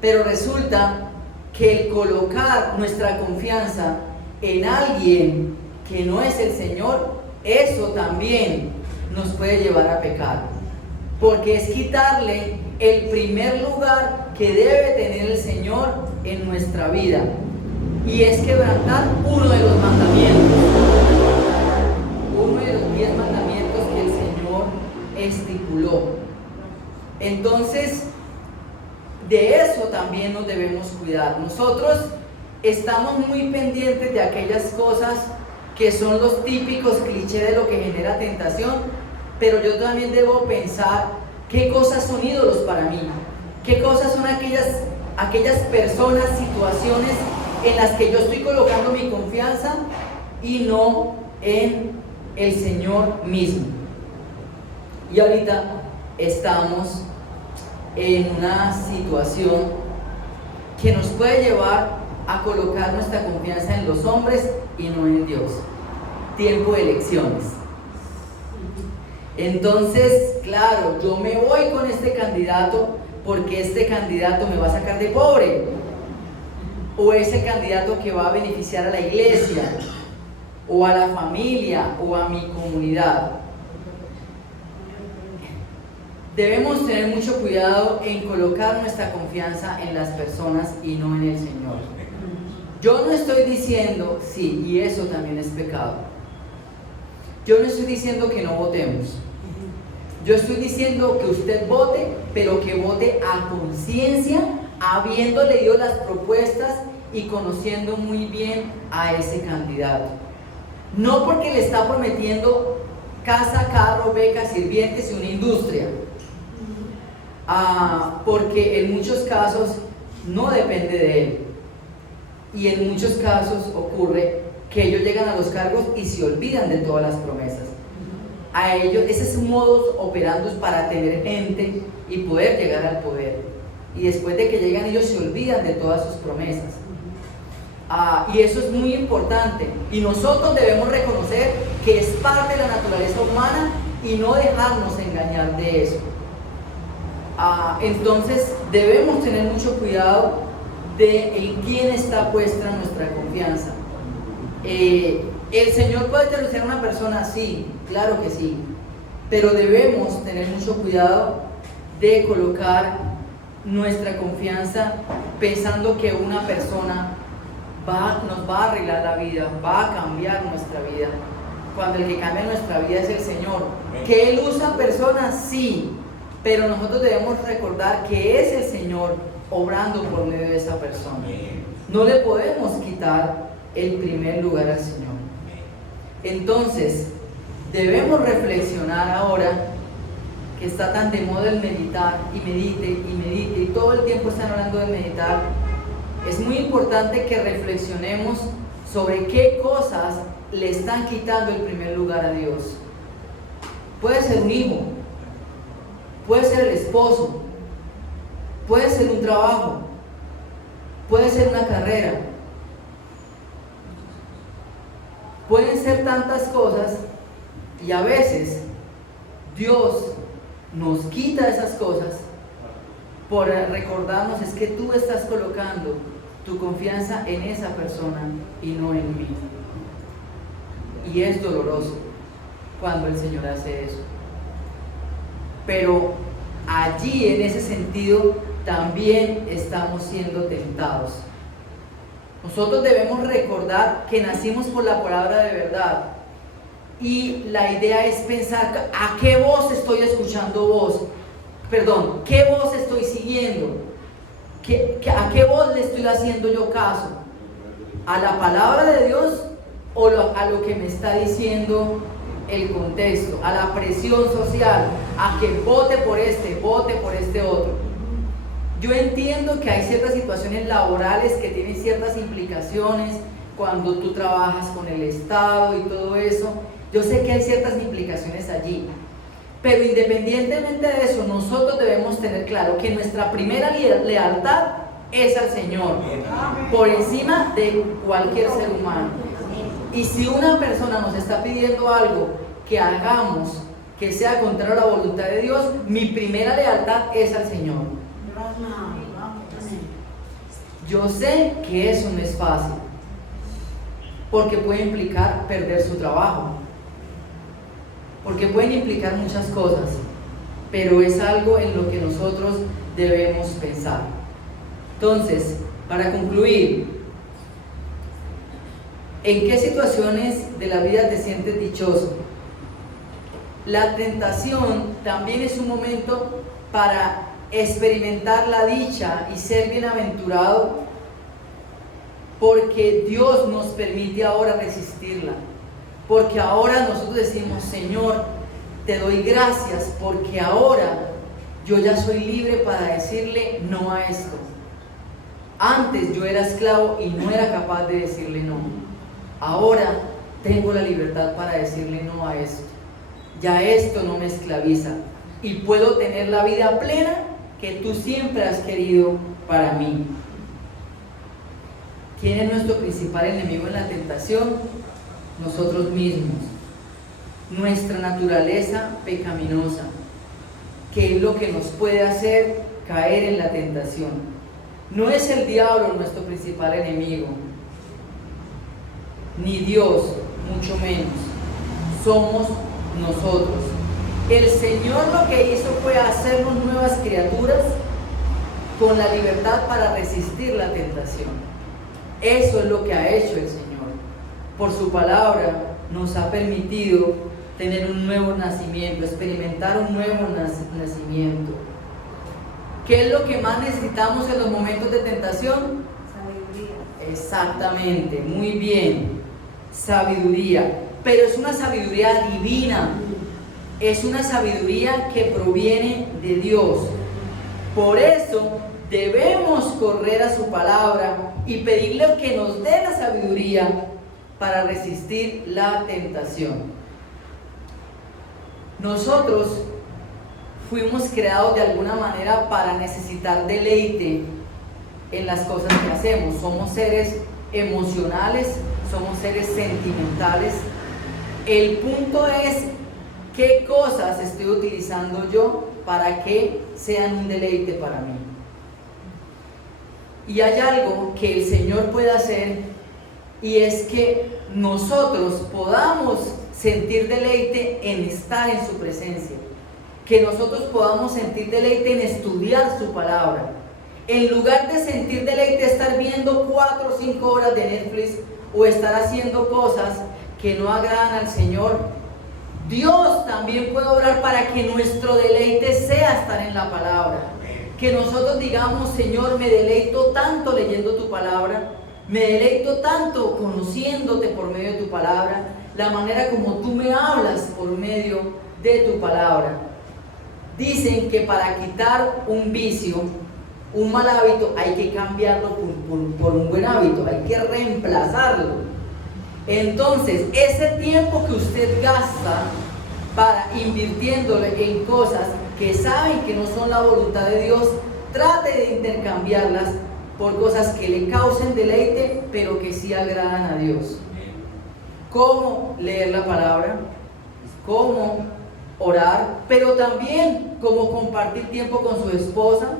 Pero resulta que el colocar nuestra confianza en alguien que no es el Señor, eso también nos puede llevar a pecar, porque es quitarle el primer lugar que debe tener el Señor en nuestra vida, y es quebrantar uno de los mandamientos, uno de los 10 mandamientos que el Señor estipuló. Entonces, de eso también nos debemos cuidar. Nosotros estamos muy pendientes de aquellas cosas que son los típicos clichés de lo que genera tentación, pero yo también debo pensar qué cosas son ídolos para mí, qué cosas son aquellas personas, situaciones en las que yo estoy colocando mi confianza y no en el Señor mismo. Y ahorita estamos en una situación que nos puede llevar a colocar nuestra confianza en los hombres y no en Dios. Tiempo de elecciones. Entonces, claro, yo me voy con este candidato porque este candidato me va a sacar de pobre, o es el candidato que va a beneficiar a la iglesia, o a la familia, o a mi comunidad. Debemos tener mucho cuidado en colocar nuestra confianza en las personas y no en el Señor. Yo no estoy diciendo, sí, y eso también es pecado. Yo no estoy diciendo que no votemos. Yo estoy diciendo que usted vote, pero que vote a conciencia, habiendo leído las propuestas y conociendo muy bien a ese candidato. No porque le está prometiendo casa, carro, becas, sirvientes y una industria. Porque en muchos casos no depende de él. Y en muchos casos ocurre que ellos llegan a los cargos y se olvidan de todas las promesas. A ellos, ese es un modus operandi para tener gente y poder llegar al poder. Y después de que llegan, ellos se olvidan de todas sus promesas. Y eso es muy importante. Y nosotros debemos reconocer que es parte de la naturaleza humana y no dejarnos engañar de eso. Entonces debemos tener mucho cuidado de en quién está puesta nuestra confianza. ¿El Señor puede terminar a una persona? Sí, claro que sí, pero debemos tener mucho cuidado de colocar nuestra confianza pensando que una persona nos va a arreglar la vida, va a cambiar nuestra vida. cuando el que cambia nuestra vida es el Señor. Que Él usa personas, sí, pero nosotros debemos recordar que es el Señor obrando por medio de esa persona. No le podemos quitar el primer lugar al Señor. Entonces, debemos reflexionar ahora que está tan de moda el meditar y medite y medite y todo el tiempo están hablando de meditar. Es muy importante que reflexionemos sobre qué cosas le están quitando el primer lugar a Dios. Puede ser un hijo, puede ser el esposo, puede ser un trabajo, puede ser una carrera, pueden ser tantas cosas y a veces Dios nos quita esas cosas por recordarnos es que tú estás colocando tu confianza en esa persona y no en mí. Y es doloroso cuando el Señor hace eso. Pero allí, en ese sentido, también estamos siendo tentados. Nosotros debemos recordar que nacimos por la palabra de verdad. Y la idea es pensar, ¿a qué voz estoy escuchando voz? Perdón, ¿qué voz estoy siguiendo? ¿A qué voz le estoy haciendo yo caso? ¿A la palabra de Dios o a lo que me está diciendo el contexto? A la presión social, a que vote por este otro. Yo entiendo que hay ciertas situaciones laborales que tienen ciertas implicaciones cuando tú trabajas con el Estado y todo eso. Yo sé que hay ciertas implicaciones allí, pero independientemente de eso, nosotros debemos tener claro que nuestra primera lealtad es al Señor, por encima de cualquier ser humano. Y si una persona nos está pidiendo algo que hagamos que sea contrario a la voluntad de Dios, mi primera lealtad es al Señor. Yo sé que eso no es fácil, porque puede implicar perder su trabajo, porque pueden implicar muchas cosas, pero es algo en lo que nosotros debemos pensar. Entonces, para concluir, ¿en qué situaciones de la vida te sientes dichoso? La tentación también es un momento para experimentar la dicha y ser bienaventurado, porque Dios nos permite ahora resistirla. Porque ahora nosotros decimos, Señor, te doy gracias porque ahora yo ya soy libre para decirle no a esto. Antes yo era esclavo y no era capaz de decirle no. Ahora tengo la libertad para decirle no a esto. Ya esto no me esclaviza y puedo tener la vida plena que tú siempre has querido para mí. ¿Quién es nuestro principal enemigo en la tentación? Nosotros mismos, nuestra naturaleza pecaminosa, que es lo que nos puede hacer caer en la tentación. No es el diablo nuestro principal enemigo, ni Dios, mucho menos. Somos nosotros. El Señor lo que hizo fue hacernos nuevas criaturas con la libertad para resistir la tentación. Eso es lo que ha hecho el Señor. Por su palabra nos ha permitido tener un nuevo nacimiento, experimentar un nuevo nacimiento. ¿Qué es lo que más necesitamos en los momentos de tentación? Sabiduría. Exactamente, muy bien, sabiduría, pero es una sabiduría divina, es una sabiduría que proviene de Dios. Por eso debemos correr a su palabra y pedirle que nos dé la sabiduría para resistir la tentación. Nosotros fuimos creados de alguna manera para necesitar deleite en las cosas que hacemos. Somos seres emocionales, somos seres sentimentales. El punto es qué cosas estoy utilizando yo para que sean un deleite para mí. Y hay algo que el Señor puede hacer, y es que nosotros podamos sentir deleite en estar en su presencia, que nosotros podamos sentir deleite en estudiar su palabra, en lugar de sentir deleite estar viendo 4 o 5 horas de Netflix o estar haciendo cosas que no agradan al Señor, Dios también puede obrar para que nuestro deleite sea estar en la palabra. Que nosotros digamos: Señor, me deleito tanto leyendo tu palabra, me deleito tanto conociéndote por medio de tu palabra, la manera como tú me hablas por medio de tu palabra. Dicen que para quitar un vicio, un mal hábito, hay que cambiarlo por un buen hábito, hay que reemplazarlo. Entonces, ese tiempo que usted gasta para invirtiéndole en cosas que saben que no son la voluntad de Dios, trate de intercambiarlas por cosas que le causen deleite, pero que sí agradan a Dios. Cómo leer la palabra, cómo orar, pero también cómo compartir tiempo con su esposa,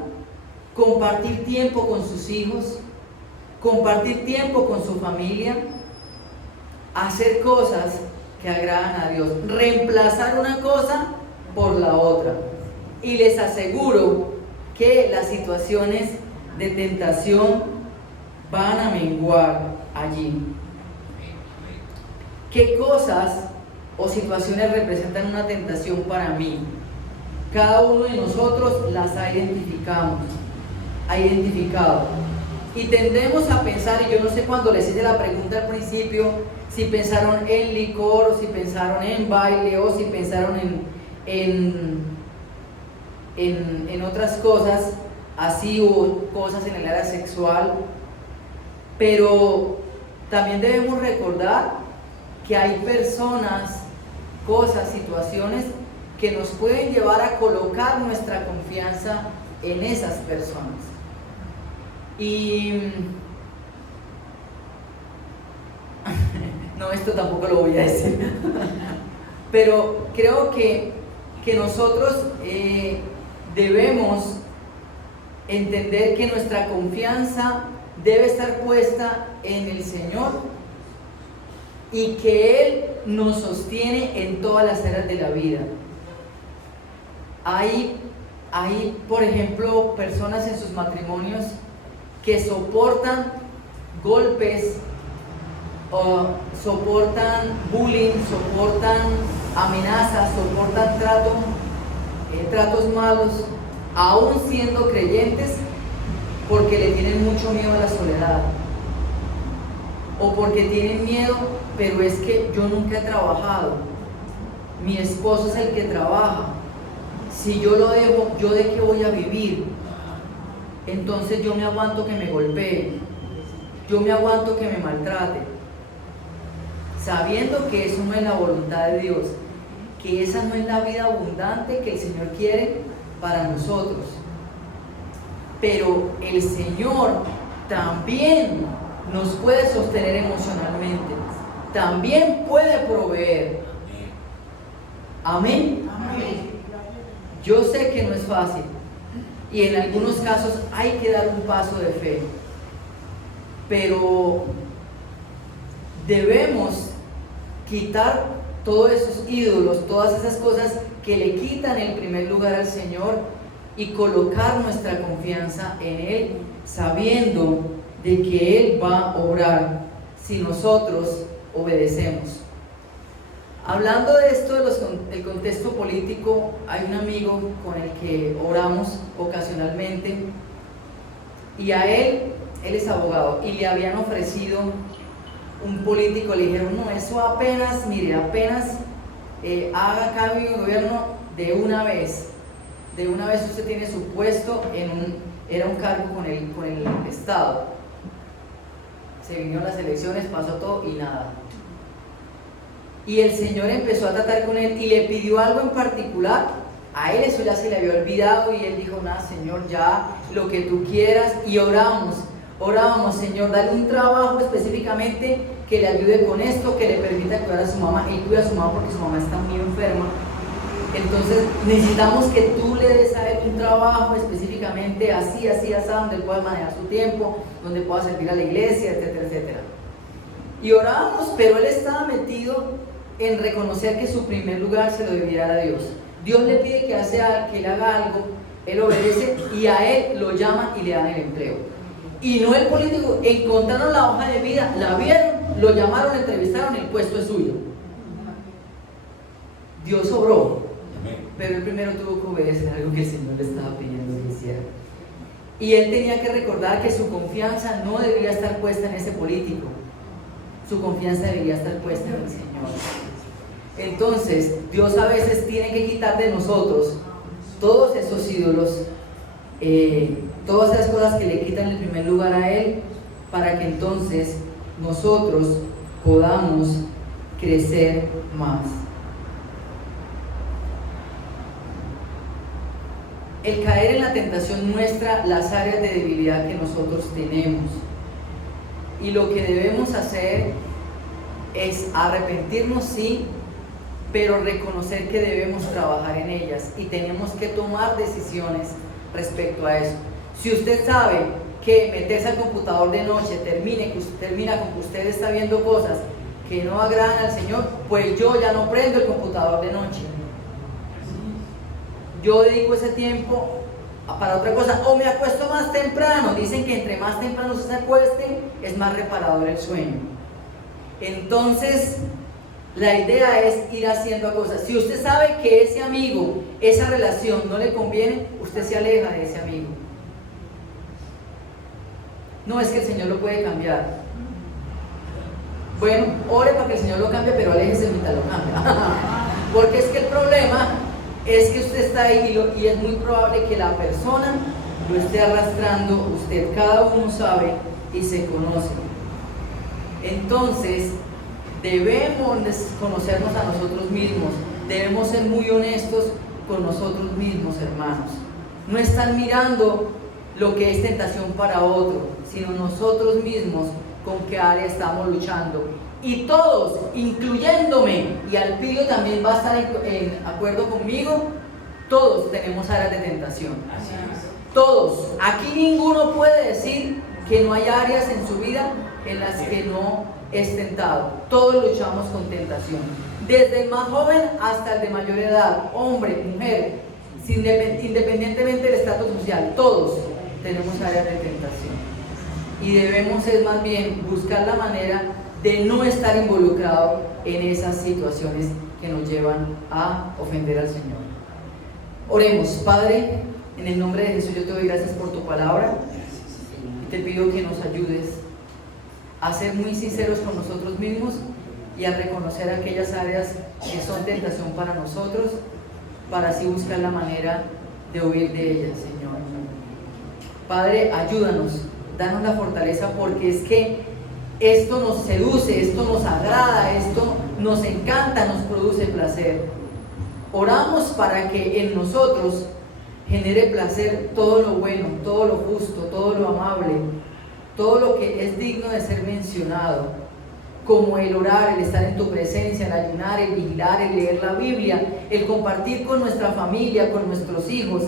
compartir tiempo con sus hijos, compartir tiempo con su familia, hacer cosas que agradan a Dios, reemplazar una cosa por la otra. Y les aseguro que las situaciones de tentación van a menguar allí. ¿Qué cosas o situaciones representan una tentación para mí? Cada uno de nosotros las ha identificado. Y tendemos a pensar, y yo no sé, cuando les hice la pregunta al principio, si pensaron en licor, o si pensaron en baile, o si pensaron en otras cosas, así, o cosas en el área sexual. Pero también debemos recordar que hay personas, cosas, situaciones que nos pueden llevar a colocar nuestra confianza en esas personas. Y no, esto tampoco lo voy a decir, pero creo que nosotros debemos entender que nuestra confianza debe estar puesta en el Señor y que Él nos sostiene en todas las áreas de la vida. Hay, por ejemplo, personas en sus matrimonios que soportan golpes, o soportan bullying, soportan amenazas, soportan tratos malos, aún siendo creyentes, porque le tienen mucho miedo a la soledad, o porque tienen miedo, pero es que yo nunca he trabajado, mi esposo es el que trabaja, si yo lo dejo, ¿yo de qué voy a vivir? Entonces yo me aguanto que me golpee, yo me aguanto que me maltrate, sabiendo que eso no es la voluntad de Dios, que esa no es la vida abundante que el Señor quiere para nosotros. Pero el Señor también nos puede sostener emocionalmente, también puede proveer. Amén. Amén. Yo sé que no es fácil y en algunos casos hay que dar un paso de fe, pero debemos quitar todos esos ídolos, todas esas cosas que le quitan el primer lugar al Señor y colocar nuestra confianza en Él, sabiendo de que Él va a obrar si nosotros obedecemos. Hablando de esto del contexto político, hay un amigo con el que oramos ocasionalmente y a él es abogado y le habían ofrecido un político, le dijeron: no, eso apenas haga cambio de gobierno de una vez usted tiene su puesto era un cargo con el Estado. Se vinieron las elecciones, pasó todo y nada. Y el Señor empezó a tratar con él y le pidió algo en particular. A él eso ya se le había olvidado y él dijo: nada, Señor, ya lo que tú quieras. Y orábamos, Señor, dale un trabajo específicamente que le ayude con esto, que le permita cuidar a su mamá. Él cuida a su mamá porque su mamá está muy enferma. Entonces necesitamos que tú le des a él un trabajo específicamente así, donde él pueda manejar su tiempo, donde pueda servir a la iglesia, etcétera, etcétera. Y orábamos, pero él estaba metido en reconocer que su primer lugar se lo debía dar a Dios. Dios le pide que él haga algo, él obedece y a él lo llaman y le dan el empleo. Y no el político, encontraron la hoja de vida, la vieron lo llamaron, lo entrevistaron, el puesto es suyo. Dios obró, pero él primero tuvo que obedecer algo que el Señor le estaba pidiendo que hiciera. Y él tenía que recordar que su confianza no debía estar puesta en ese político, su confianza debería estar puesta en el Señor. Entonces, Dios a veces tiene que quitar de nosotros todos esos ídolos, todas esas cosas que le quitan el primer lugar a Él, para que entonces nosotros podamos crecer más. El caer en la tentación muestra las áreas de debilidad que nosotros tenemos. Y lo que debemos hacer es arrepentirnos, sí, pero reconocer que debemos trabajar en ellas y tenemos que tomar decisiones respecto a eso. Si usted sabe que meterse al computador de noche termina con que usted está viendo cosas que no agradan al Señor, pues yo ya no prendo el computador de noche. Yo dedico ese tiempo para otra cosa, o me acuesto más temprano. Dicen que entre más temprano se acueste, es más reparador el sueño. Entonces, la idea es ir haciendo cosas. Si usted sabe que ese amigo, esa relación no le conviene, usted se aleja de ese amigo. No es que el Señor lo puede cambiar. Bueno, ore para que el Señor lo cambie, pero aléjese mientras lo cambia. Porque es que el problema es que usted está ahí y es muy probable que la persona lo esté arrastrando usted. Cada uno sabe y se conoce. Entonces, debemos conocernos a nosotros mismos. Debemos ser muy honestos con nosotros mismos, hermanos. No estar mirando lo que es tentación para otro, sino nosotros mismos con qué área estamos luchando. Y todos, incluyéndome, y Alpilio también va a estar en acuerdo conmigo, todos tenemos áreas de tentación. Todos. Aquí ninguno puede decir que no hay áreas en su vida en las que no es tentado. Todos luchamos con tentación. Desde el más joven hasta el de mayor edad, hombre, mujer, independientemente del estatus social, todos tenemos áreas de tentación. Y debemos más bien buscar la manera de no estar involucrado en esas situaciones que nos llevan a ofender al Señor. Oremos. Padre, en el nombre de Jesús yo te doy gracias por tu palabra y te pido que nos ayudes a ser muy sinceros con nosotros mismos y a reconocer aquellas áreas que son tentación para nosotros, para así buscar la manera de huir de ellas, Señor. Padre, ayúdanos, danos la fortaleza, porque es que esto nos seduce, esto nos agrada, esto nos encanta, nos produce placer. Oramos para que en nosotros genere placer todo lo bueno, todo lo justo, todo lo amable, todo lo que es digno de ser mencionado, como el orar, el estar en tu presencia, el ayunar, el vigilar, el leer la Biblia, el compartir con nuestra familia, con nuestros hijos,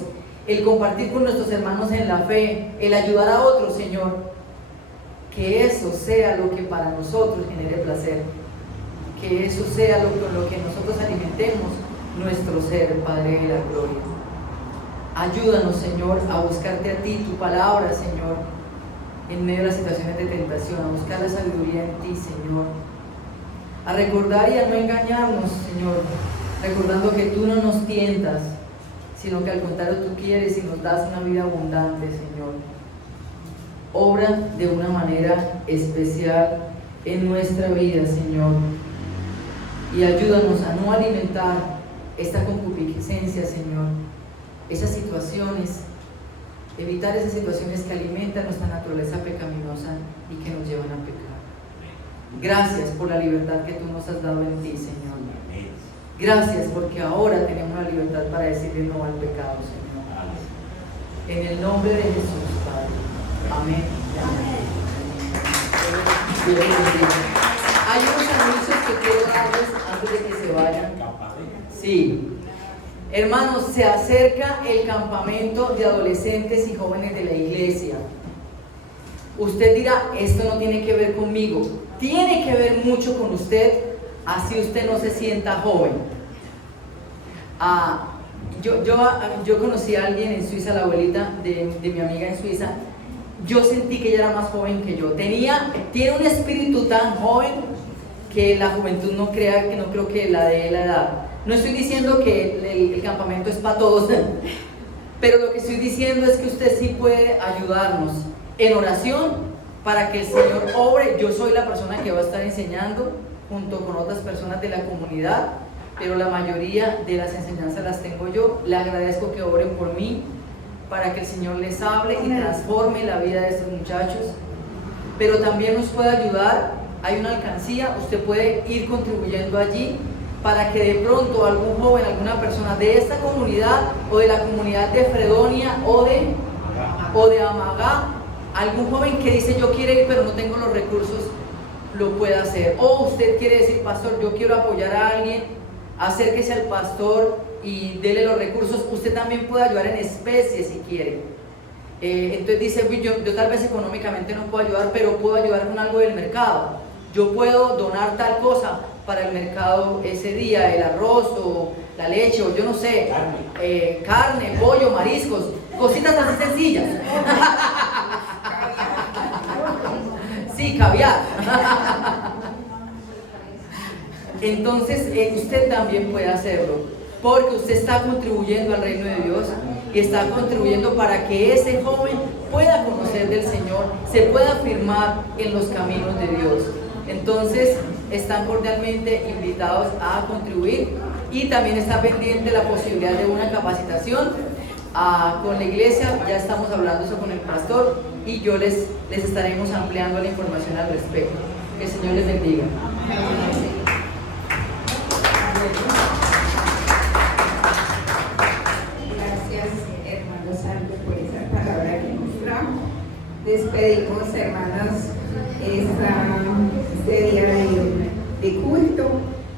el compartir con nuestros hermanos en la fe, el ayudar a otros, Señor. Que eso sea lo que para nosotros genere placer, que eso sea con lo que nosotros alimentemos nuestro ser, Padre de la gloria. Ayúdanos, Señor, a buscarte a ti, tu palabra, Señor, en medio de las situaciones de tentación, a buscar la sabiduría en ti, Señor, a recordar y a no engañarnos, Señor, recordando que tú no nos tientas, sino que al contrario tú quieres y nos das una vida abundante, Señor. Obra de una manera especial en nuestra vida, Señor, y ayúdanos a no alimentar esta concupiscencia, Señor, esas situaciones, evitar esas situaciones que alimentan nuestra naturaleza pecaminosa y que nos llevan a pecar. Gracias por la libertad que tú nos has dado en ti, Señor. Gracias porque ahora tenemos la libertad para decirle no al pecado, Señor. En el nombre de Jesús, Padre. Amén. Hay unos anuncios que quiero darles antes de que se vayan. Sí. Hermanos, se acerca el campamento de adolescentes y jóvenes de la iglesia. Usted dirá, esto no tiene que ver conmigo. Tiene que ver mucho con usted, así usted no se sienta joven. Yo conocí a alguien en Suiza, la abuelita de mi amiga en Suiza. yo sentí que ella era más joven que yo. Tiene un espíritu tan joven que la juventud no creo que la de la edad. No estoy diciendo que el campamento es para todos, pero lo que estoy diciendo es que usted sí puede ayudarnos en oración para que el Señor obre. Yo soy la persona que va a estar enseñando junto con otras personas de la comunidad, pero la mayoría de las enseñanzas las tengo yo. Le agradezco que oren por mí para que el Señor les hable y transforme la vida de estos muchachos, pero también nos puede ayudar. Hay una alcancía, usted puede ir contribuyendo allí para que de pronto algún joven, alguna persona de esta comunidad o de la comunidad de Fredonia o de Amagá, algún joven que dice yo quiero ir pero no tengo los recursos, lo pueda hacer. O usted quiere decir, pastor, yo quiero apoyar a alguien, acérquese al pastor y dele los recursos. Usted también puede ayudar en especie si quiere. Entonces dice, yo tal vez económicamente no puedo ayudar, pero puedo ayudar con algo del mercado. Yo puedo donar tal cosa para el mercado ese día, el arroz o la leche o yo no sé, carne, pollo, mariscos, cositas así sencillas. Sí, caviar. Entonces usted también puede hacerlo, porque usted está contribuyendo al reino de Dios y está contribuyendo para que ese joven pueda conocer del Señor, se pueda afirmar en los caminos de Dios. Entonces están cordialmente invitados a contribuir, y también está pendiente la posibilidad de una capacitación con la iglesia. Ya estamos hablando eso con el pastor y yo les estaremos ampliando la información al respecto. Que el Señor les bendiga. Gracias, hermano Santo, por esa palabra que nos trajo. Despedimos, hermanos, este día de culto,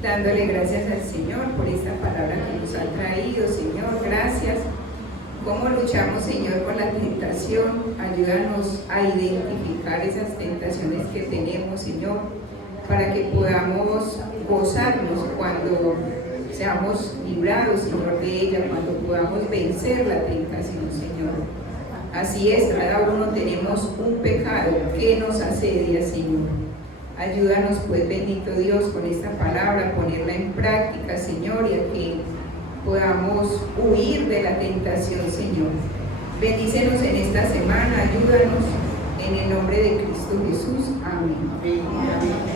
dándole gracias al Señor por esta palabra que nos ha traído. Señor, gracias. ¿Cómo luchamos, Señor, con la tentación? Ayúdanos a identificar esas tentaciones que tenemos, Señor, para que podamos gozarnos cuando seamos librados, Señor, de ella, cuando podamos vencer la tentación, Señor. Así es, cada uno tenemos un pecado que nos asedia, Señor. Ayúdanos, pues, bendito Dios, con esta palabra, ponerla en práctica, Señor, y a que podamos huir de la tentación, Señor. Bendícenos en esta semana, ayúdanos, en el nombre de Cristo Jesús. Amén.